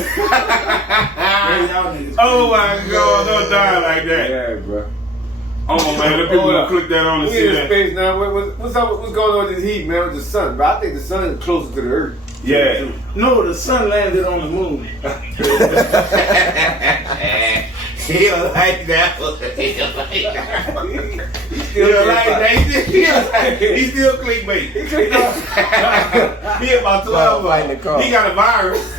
y'all niggas Oh my God, don't die like that. Yeah, bro. Oh man, the people Hold gonna up. click that on and We see in that. space now. What's up? What's going on with this heat, man? With the sun, but I think the sun is closer to the Earth. Yeah. No, the sun landed on the moon. He'll like that one. He'll like that one. He'll like that. He's still clickbait. He about 12 Fighting the car. He got a virus.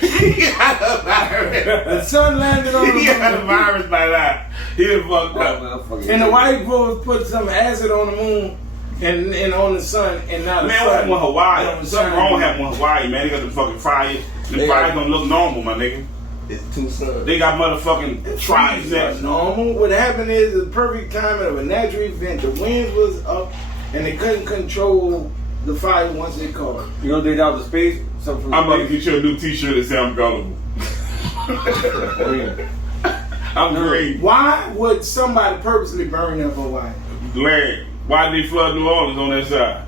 He got a virus. The sun landed on the He got a moon. virus by that. He done fucked up. And the white folks put some acid on the moon and on the sun, and now the Man, sun. what happened with Hawaii? don't Something shine. wrong happened with Hawaii, man. They got the fucking fire. The They fire got- don't look normal, my nigga. It's two suns. They got motherfucking tribes It's that not normal. What happened is the perfect timing of a natural event. The winds was up, and they couldn't control the fire once they caught it. You know they down to space? Something from I'm about to space. get you a new t-shirt that say I'm gullible. I'm green. Why would somebody purposely burn up Hawaii? Larry, why did they flood New Orleans on that side?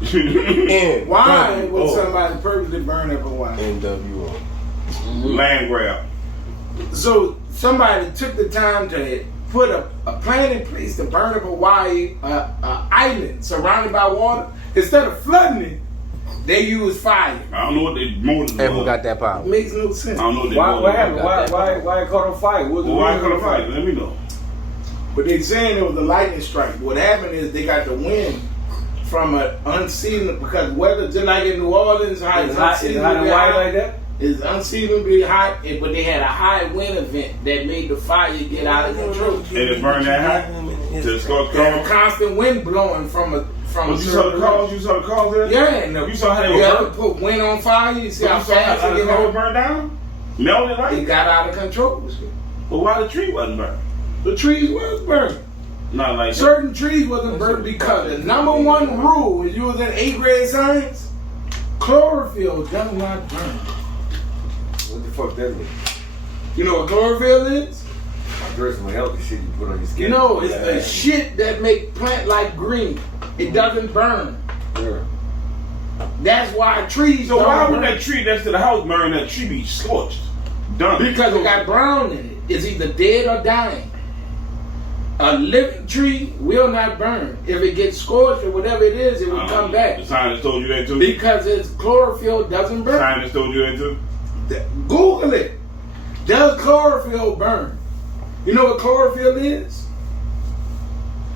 Why would somebody purposely burn up a wire? NWO. Land grab. So somebody took the time to put a plan in place to burn up a wire, island surrounded by water. Instead of flooding it, they use fire. I don't know what they motive was. And who got that power? It makes no sense. I don't know what they What motive happened? was. Why it caught on fire? Why it caught on fire? Let me know. But they saying it was a lightning strike. What happened is they got the wind from an unseasonable, because weather, just like in New Orleans, how it's unseasonably hot, like that? it's unseasonably hot, but they had a high wind event that made the fire get out of control. And it burned that hot? To the scorch They had a cause? constant wind blowing from a You saw the cause? You saw the cause there? Yeah, no. You saw how they You were ever burnt? put wind on fire? You see how You saw how fast it the get cause out? burned down? Melted It like? got out of control. But why the tree wasn't burned? The trees was burning. Not like that. Certain trees wasn't burnt because the number one rule, if you was in 8th grade science, chlorophyll does not burn. What the fuck that mean? You know what chlorophyll is? I dress my healthy shit you put on your skin. No, it's the shit that make plant like green. It doesn't burn. Yeah. That's why trees So don't why would burn. that tree next to the house burn? That tree be scorched. Done. Because it got brown in it. It's either dead or dying. A living tree will not burn. If it gets scorched or whatever it is, it will come back. The scientist told you that too? Because its chlorophyll doesn't The burn. scientist told you that too? Google it. Does chlorophyll burn? You know what chlorophyll is?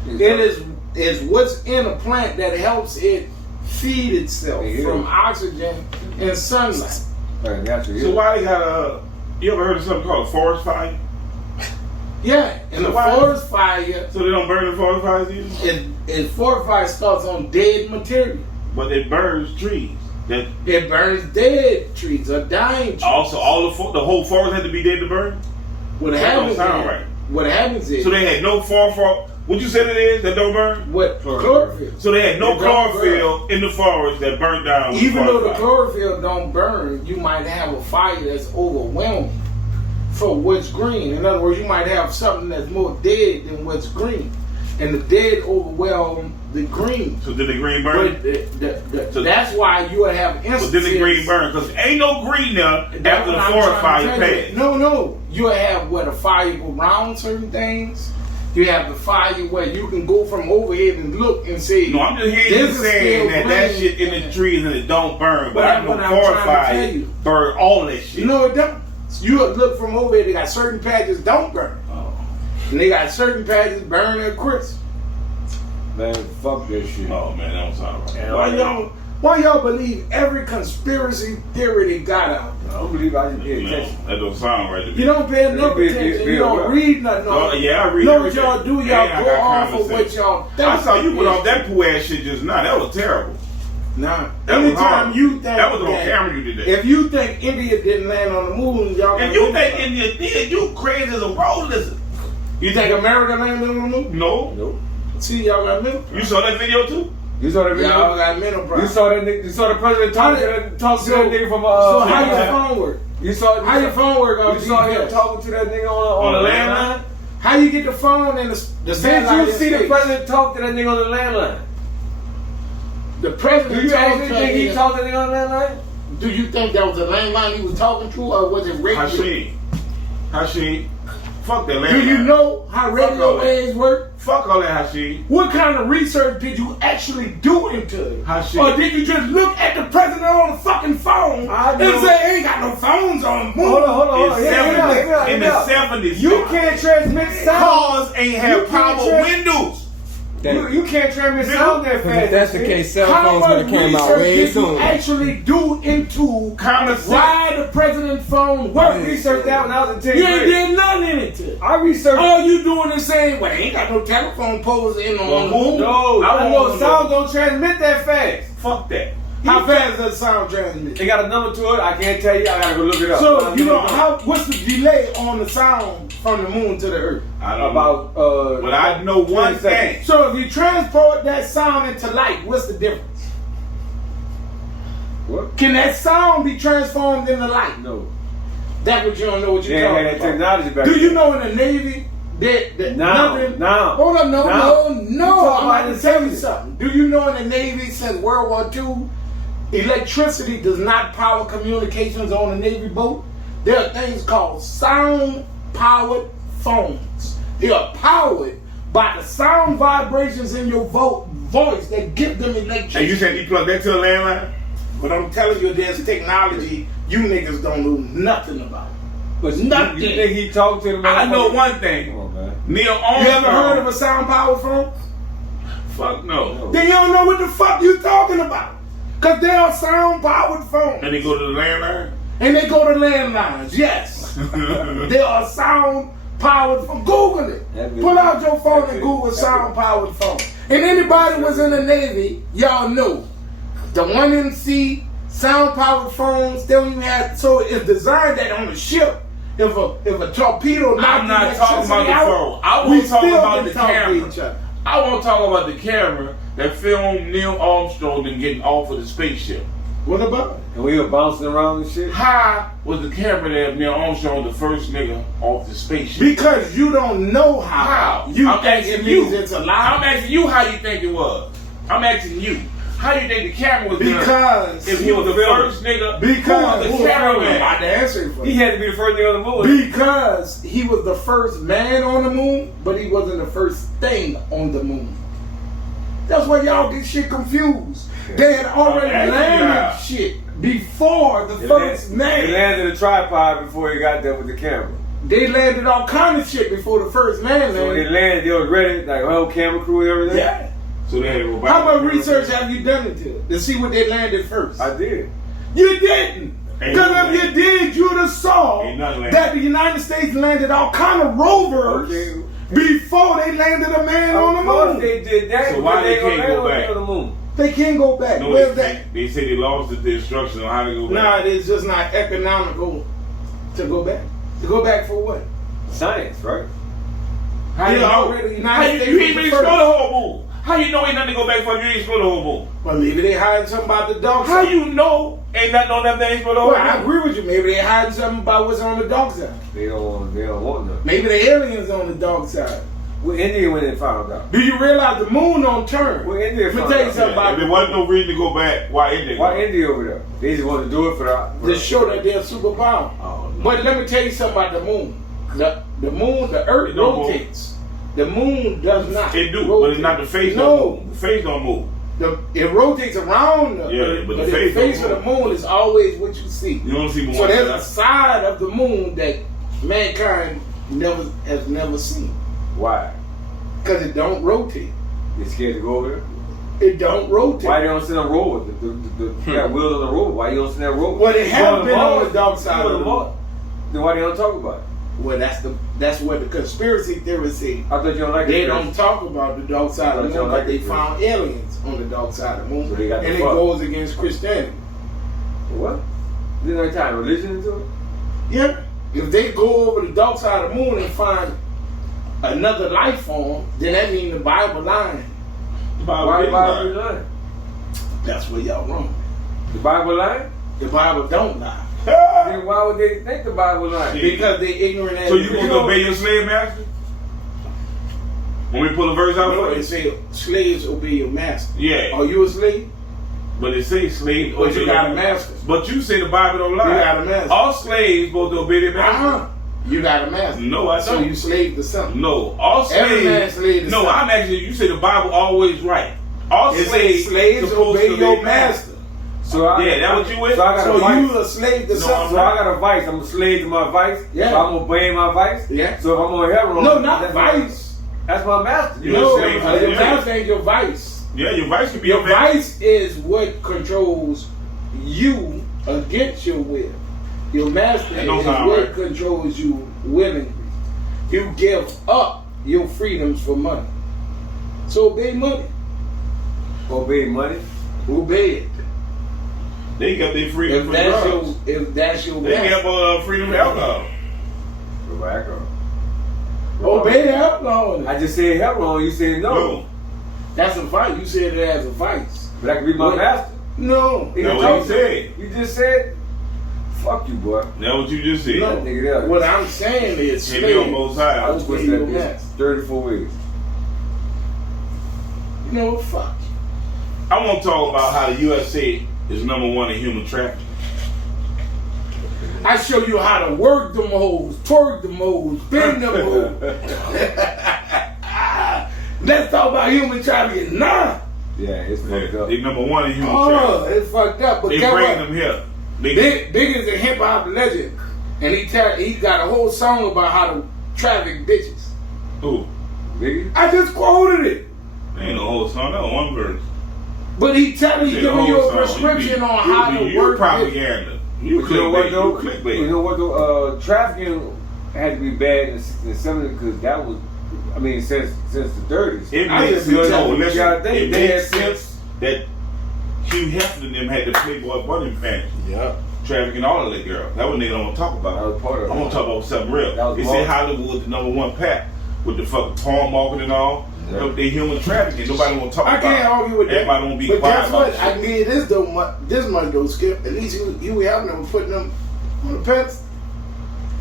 It is what's in a plant that helps it feed itself from oxygen and sunlight. So why they got you ever heard of something called a forest fire? Yeah, and So the why- forest fire, So they don't burn the forest fires either? forest fire starts on dead material. But it burns trees. That It burns dead trees or dying trees. also all the whole forest had to be dead to burn? What That happens don't sound is, right. what happens is, So they had no forest. What you said it is that don't burn? what chlorophyll. So they had no It don't chlorophyll in the forest that burnt down. with Even though the forest fire. chlorophyll don't burn, you might have a fire that's overwhelming for what's green. In other words, you might have something that's more dead than what's green. And the dead overwhelm the green. So did the green burn? But that's why you would have So instances. did the green burn? Because ain't no green there That's after what the I'm forest trying to fire tell you. passed. No. You have where the fire go around certain things. You have the fire where you can go from overhead and look and say. No, I'm just hearing you this is saying still that green. shit in the trees and it don't burn. But But I that's know what I'm forest trying to tell fire you. burn all that shit. You know it don't. You look from overhead, they got certain patches don't burn. Oh. And they got certain patches burn at crisp. Man, fuck that shit. Oh man, that don't sound right. Why y'all believe every conspiracy theory they got out there? I don't believe I didn't pay No, attention. that don't sound right to me. You don't pay enough Be- attention. be You don't aware. read nothing. Oh, yeah, I read You know what everything. y'all do? Y'all Yeah, I go got off common of what sense. y'all think. I saw you put off that poo ass shit just now. That was terrible. Nah. That was Anytime horrible. you think That was on camera you did that. If you think India didn't land on the moon, y'all. If gonna you think think about it. India did, you crazy as a roll lizard. You think America landed on the moon? No. Nope. See, y'all got mental. You saw that video too? You saw that Y'all video? got mental You problems. saw that nigga? You saw the president talk to that nigga from So how your China? phone work? You saw How your phone work on You saw him GPS? talking to that nigga on the landline? How you get the phone and the satellite? Did you see in the space? president talk to that nigga on the landline? The president. Do you talked actually to think he nigga. talked to the nigga on the landline? Do you think that was a landline he was talking to, or was it radio? Hasheem. Fuck that landline. Do you know how all radio that. waves work? Fuck all that Hasheem. What kind of research did you actually do into it? Hasheem. Or did you just look at the president on the fucking phone I and know. say, ain't got no phones on the moon? Hold on. In the 70s. You can't transmit sound. Cars ain't You have can't power trans- windows. You can't transmit sound that If fast. that's the case, cell How phones would much have came out research way did you sooner. actually do into Common sense. why the president's phone I works? researched that when I was in 10th You ain't grade. did nothing in it. I researched. All you doing is saying, well, ain't got no telephone poles in on the moon. No, I I want know sound don't transmit that fast. Fuck that. How fast does sound transmit? They got a number to it. I can't tell you. I gotta go look it up. So you know what's the delay on the sound from the moon to the earth? I don't know. About But I know one 20 seconds. thing. So if you transport that sound into light, what's the difference? What? Can that sound be transformed into light? No. That's what you don't know what They you're ain't talking had that about. technology back Do then. you know in the Navy that Now. Hold on, no. You talking I'm about about to tell you something. Do you know in the Navy since World War II, electricity does not power communications on a Navy boat? There are things called sound-powered phones. They are powered by the sound vibrations in your voice that give them electricity. And you said you plugged that to a landline? But I'm telling you, there's technology you niggas don't know nothing about. But Nothing. You think he talked to the man? I know one thing. Come on, man. Neil You Armstrong. ever heard of a sound-powered phone? Fuck no. Then you don't know what the fuck you talking about. Because they are sound-powered phones. And they go to the landline? And they go to landlines, yes. They are sound-powered phones. Google it. Pull out your phone and Google sound-powered phone. And anybody was in the Navy, y'all know. The 1MC sound-powered phones, they don't even have, so it's designed that on the ship, if a torpedo knocks I'm not talking about the phone. I want to talk about the camera. I want to talk about the camera that filmed Neil Armstrong and getting off of the spaceship. What about it? And we were bouncing around and shit. How was the camera that Neil Armstrong the first nigga off the spaceship? Because you don't know how. You I'm think it asking means you. it's a lie. I'm asking you how you think it was. I'm asking you. How do you think the camera was done? Because if he was the first nigga, because who was the cameraman? I'm about to answer it for He you. had to be the first nigga on the moon. Because he was the first man on the moon, but he wasn't the first thing on the moon. That's why y'all get shit confused. They had already landed shit before the first man. He landed a tripod before he got there with the camera. They landed all kind of shit before the first man So when they landed. landed, they was ready, like whole camera crew and everything. Yeah. So they had to go back. How much research have you done into it to see what they landed first? I did. You didn't. Because if you did, you'd have saw that the United States landed all kind of rovers before they landed a man on the Of course moon. they did that. So why but they can't gonna go land back? on the moon. They can't go back. No, Where's they that? can't. They said they lost the instructions on how to go back. Nah, it's just not economical to go back. To go back for what? Science, right? How you Yeah, know? already United How you States ain't was even the explore first. the whole moon? How you know ain't nothing to go back for if you ain't explore the whole moon? Well, maybe they hiding something about the dark How side. you know ain't nothing on that thing explore the whole Well, I moon? agree with you. Maybe they hiding something about what's on the dark side. They don't want nothing. Maybe the aliens on the dark side. Well, India when they found out. Do you realize the moon don't turn? Well, India Let me found tell you out. something If about there wasn't no reason to go back, why India? Why India over there? They just want to do it for to show that they're a superpower. Oh, no. But let me tell you something about the moon. The moon, the earth It don't move. rotates. The moon does not. It do, rotate. but it's not the face. No, Don't move. The face don't move. it rotates around the Yeah, earth, but but the the face face don't of the moon is always what you see. You don't see more. So there's a side of the moon that mankind has never seen Why? because it don't rotate. They scared to go over there? It don't rotate. Why they don't send a rover? They got wheels on the rover. Why you don't send that rover? Well, they have You been go to on Mars, the dark you side go to of the Mars. moon. Then why they don't talk about it? Well, that's what the conspiracy theorists say. I thought you don't like They it. don't talk about the dark side of the moon, but they found aliens on the dark side of the moon, So they got and the it fuck. goes against Christianity. What? Didn't they tie religion into it? Yeah, if they go over the dark side of the moon and find another life form, then that means the Bible lying. Why the Bible lying? That's where y'all wrong. The Bible lying? The Bible don't lie Then why would they think the Bible lying? Shit. because they ignorant as So you gonna obey your slave master? When we pull a verse out No, for it you? say slaves obey your master. Yeah. Are you a slave? But it says slave. But you obey got a your- master. But you say the Bible don't lie. You got a master. All slaves supposed to obey their master. Uh-huh. You got a master. No, I So don't. you slave to something. No, all Every man slaves. slave to No, something. I'm asking you. You say the Bible always right. All It slaves says slaves supposed obey to your master. So I, Yeah, that what you with? So I got So a vice. you a slave to No, something. So I got a vice. I'm a slave to my vice. Yeah. So I'm obeying my vice. Yeah. So if I'm on heroin, No, not that's vice. That's my master. You No, a slave to your your master ain't your vice. Yeah, your vice could be Your your master. vice is what controls you against your will. Your master That is don't sound what right. controls you willingly. You give up your freedoms for money. So obey money. Obey money. Obey it. They got their freedom If from that's drugs. if that's your They master. got freedom from alcohol. Tobacco. Obey the alcohol. I just said heroin. You said no. No. That's a vice. You said it as a vice. But that could be my What? master. No. He That's done what told he you. said. You just said, fuck you, boy. That's what you just said. No. Nigga, that- What I'm saying is Hit me on slave. both I sides. was Obey twisting your that bitch master. 34 ways. You know, fuck. I want to talk about how the USA is #1 in human trafficking. I show you how to work them hoes, twerk them hoes, bend them hoes. Let's talk about human trafficking. Nah. Yeah, it's fucked up. They #1 in human Oh, trafficking. it's fucked up. But They guess bring what? them here. Big is a hip hop legend, and he got a whole song about how to traffic bitches. Who? Biggie? I just quoted it, Ain't no whole song. That was one verse. but he telling you, The giving whole you a song. prescription on how to work. propaganda. You But you know what though? clickbait. You know what though? Trafficking had to be bad in the 70s because that was, I mean, since the 30s. It I makes just sense. be No, telling you, listen, gotta think, it they makes had sense that Hugh Hefner and them had the Playboy Bunny family Yeah. trafficking all of that girl. That what they don't want to talk about. That was part of it. I'm gonna talk about something real. That was They wrong. said Hollywood the #1 pack with the fucking porn market and all. Yeah. They human trafficking. Nobody want to talk I about. can't argue with that. Everybody won't be but quiet guess about what? shit. I mean, this much though, Skip. At least you have never putting them on the pedestal.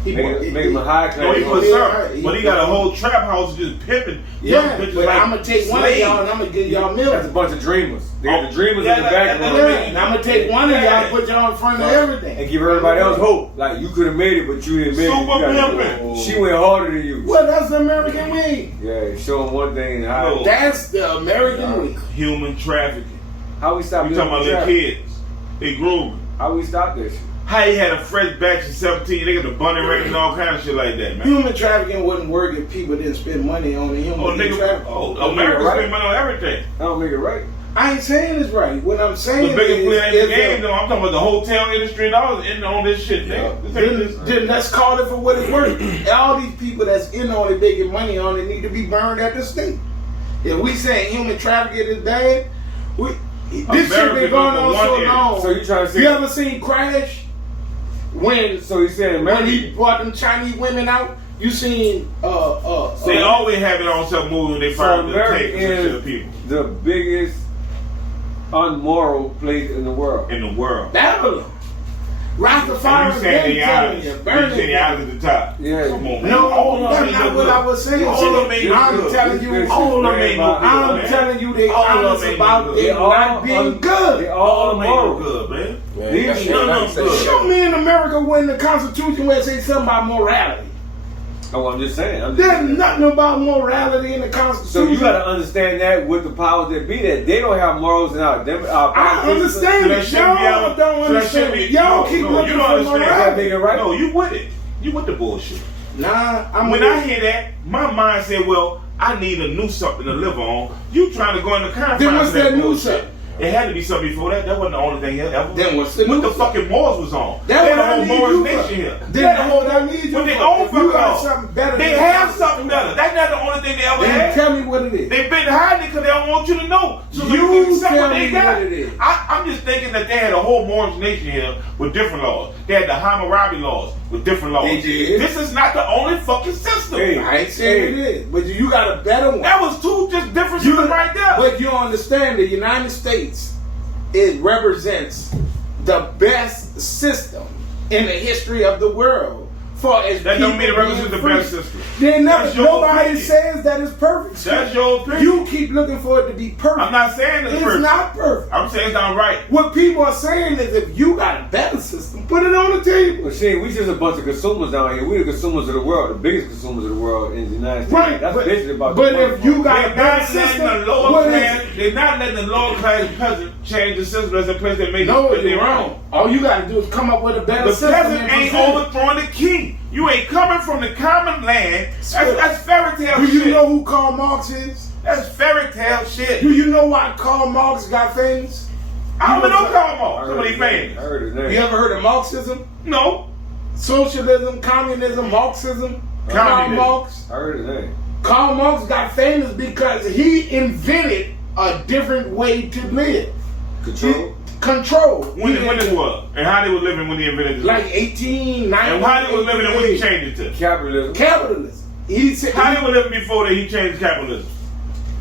He Make him a high No, he class. put Yeah, some, but he got a whole trap house just pimping. Yeah, young bitches but like I'm gonna take one of y'all and I'm gonna give y'all That's a millions. bunch of dreamers. They got the dreamers Yeah, in the that- background. Yeah, and I'm gonna take one of y'all and put y'all in front of everything. And give everybody else hope. Like, you could have made it, but you didn't make Super it. You gotta- pimping. She went harder than you. Well, that's the American way. Yeah, show them one thing and how, No. That's the American way. Human trafficking. how we stop You talking about little trafficking? kids? They grooming. How we stop this shit? How he had a fresh batch of 17, they got the bunny record and all kind of shit like that, man. Human trafficking wouldn't work if people didn't spend money on the human Oh, nigga, trafficking. America right. spend money on everything. That don't make it right. I ain't saying it's right. What I'm saying The biggest player in the game, is though, I'm talking about the hotel industry and all in on this shit, nigga. This ain't this- then let's call it for what it's worth. All these people that's in on it, making money on it, need to be burned at the stake. If we saying human trafficking is bad, this shit America been going on number so one long. So you trying to say? You ever seen Crash? When So you saying when he America? brought them Chinese women out, you seen They always have it on some movie when they So fire the America tape and shit is of people the biggest unmoral place in the world. in the world. Babylon. And Rastafari you saying been they telling islands. you, You burn saying the it. islands at the top. Yeah. Come on, man. No, All of them that's ain't not no what good. I was saying. All of them ain't no I'm good. telling you, All of them ain't no good, I'm man. telling you, they All of them honest ain't no about good. it They all not being They good. All all of them ain't no unmoral. good, man. Man, These that's none what of I them say. good. Show me in America when the Constitution where it says something about morality. Oh, I'm just saying. There's nothing about morality in the So Constitution. you got to understand that with the powers that be, that they don't have morals in our I understand So that it. shouldn't be Y'all out- don't so that understand shouldn't it. be- Y'all no, keep no, looking you don't for understand. That make morality. it right? No, you with it. You with the bullshit. Nah, I'm When with I it. hear that, my mind said, well, I need a new something to live on. You trying to go in the confines Then what's of that that new bullshit. something? It had to be something before that. That wasn't the only thing here ever. Then what's the What new the something? fucking Moors was on. That's They what had I a need whole Moors you nation for. here. Then They had a that's whole what I need you With their for. own If you fucking got laws. something better They than have that, something better. That's not the only thing they ever Then had. tell me what it is. They've been hiding it because they don't want you to know. So You they can accept tell what they me got. what it is. I'm just thinking that they had a whole Moorish nation here with different laws. They had the Hammurabi laws with different laws. They did. This is not the only fucking system. Hey. I ain't saying it is, but you got a better one. That was two just different You- systems right there. But you understand the United States, it represents the best system in the history of the world. For as That don't mean it people represents the being free. best system. Then That's your nobody opinion. says that it's perfect. That's your opinion. You keep looking for it to be perfect. I'm not saying it's perfect. not perfect. I'm saying it's not right. What people are saying is if you got a better system, put it on the table. Well, Shane, we just a bunch of consumers down here. We the consumers of the world, the biggest consumers of the world in the United States. Right, That's but, basically about but the if you got a They're better not system, letting the lower what is class. They're not letting the lower class peasant change the system. That's a place that made No, it. you're wrong. All you got to do is come up with a better The system. peasant and ain't present it. overthrowing the king. You ain't coming from the common land. That's fairy tale Do shit. you know who Karl Marx is? That's fairy tale shit. Do you know why Karl Marx got famous? I don't know Karl I Marx. heard Somebody his name. famous. I heard his name. You ever heard of Marxism? No. Socialism, communism, Marxism? Karl Communism. Marx. I heard his name. Karl Marx got famous because he invented a different way to live. Control. When this was. And how they were living when he invented this. Like 1890. And how they were living and when he changed it to. Capitalism. Capitalism. He said, How they were living before that he changed capitalism.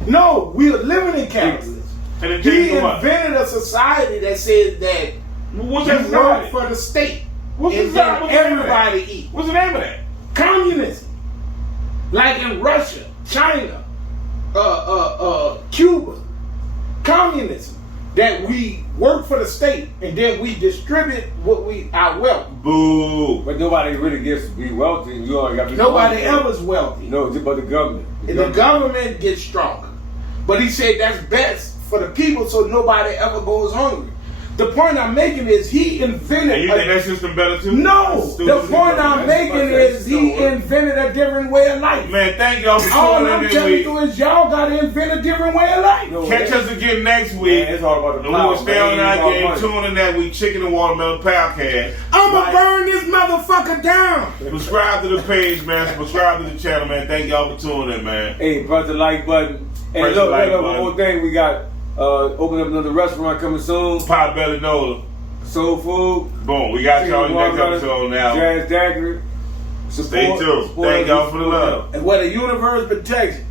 no, we are living in capitalism. And it He changed to what? invented a society that says that What's you that work society? for the state What's the and society? then What's the name of that? everybody eat. What's the name of that? Communism. Like in Russia, China, Cuba. communism. That we work for the state and then we distribute our wealth. Boo. But nobody really gets to be wealthy. You only got to be Nobody wealthy. ever's wealthy. No, but the government. The government gets stronger. But he said that's best for the people so nobody ever goes hungry. The point I'm making is he invented. And you think that system better too? No. The point I'm making is he invented a different way of life. Man, thank y'all for All tuning I'm in telling this you week. is y'all got to invent a different way of life. No, Catch us again next week. Man, it's all about the And we will power, stay on man. our It's all game. money. Tune in that week. Chicken and Watermelon Podcast. I'ma Like, burn this motherfucker down. subscribe to the page, man. Subscribe to the channel, man. Thank y'all for tuning in, man. Hey, press the like button. Hey, Press look, the like one button. more thing. We got open up another restaurant coming soon. Pot Belly NOLA. Soul food. Boom. We got y'all in the next Watermelon, episode now. Jazz Daiquiri. Stay tuned. Thank y'all for the love. And where the universe protects you.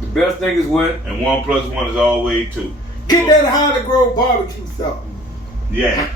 The best thing is when. And 1 + 1 is always 2. Get that How to Grow barbecue stuff. Yeah.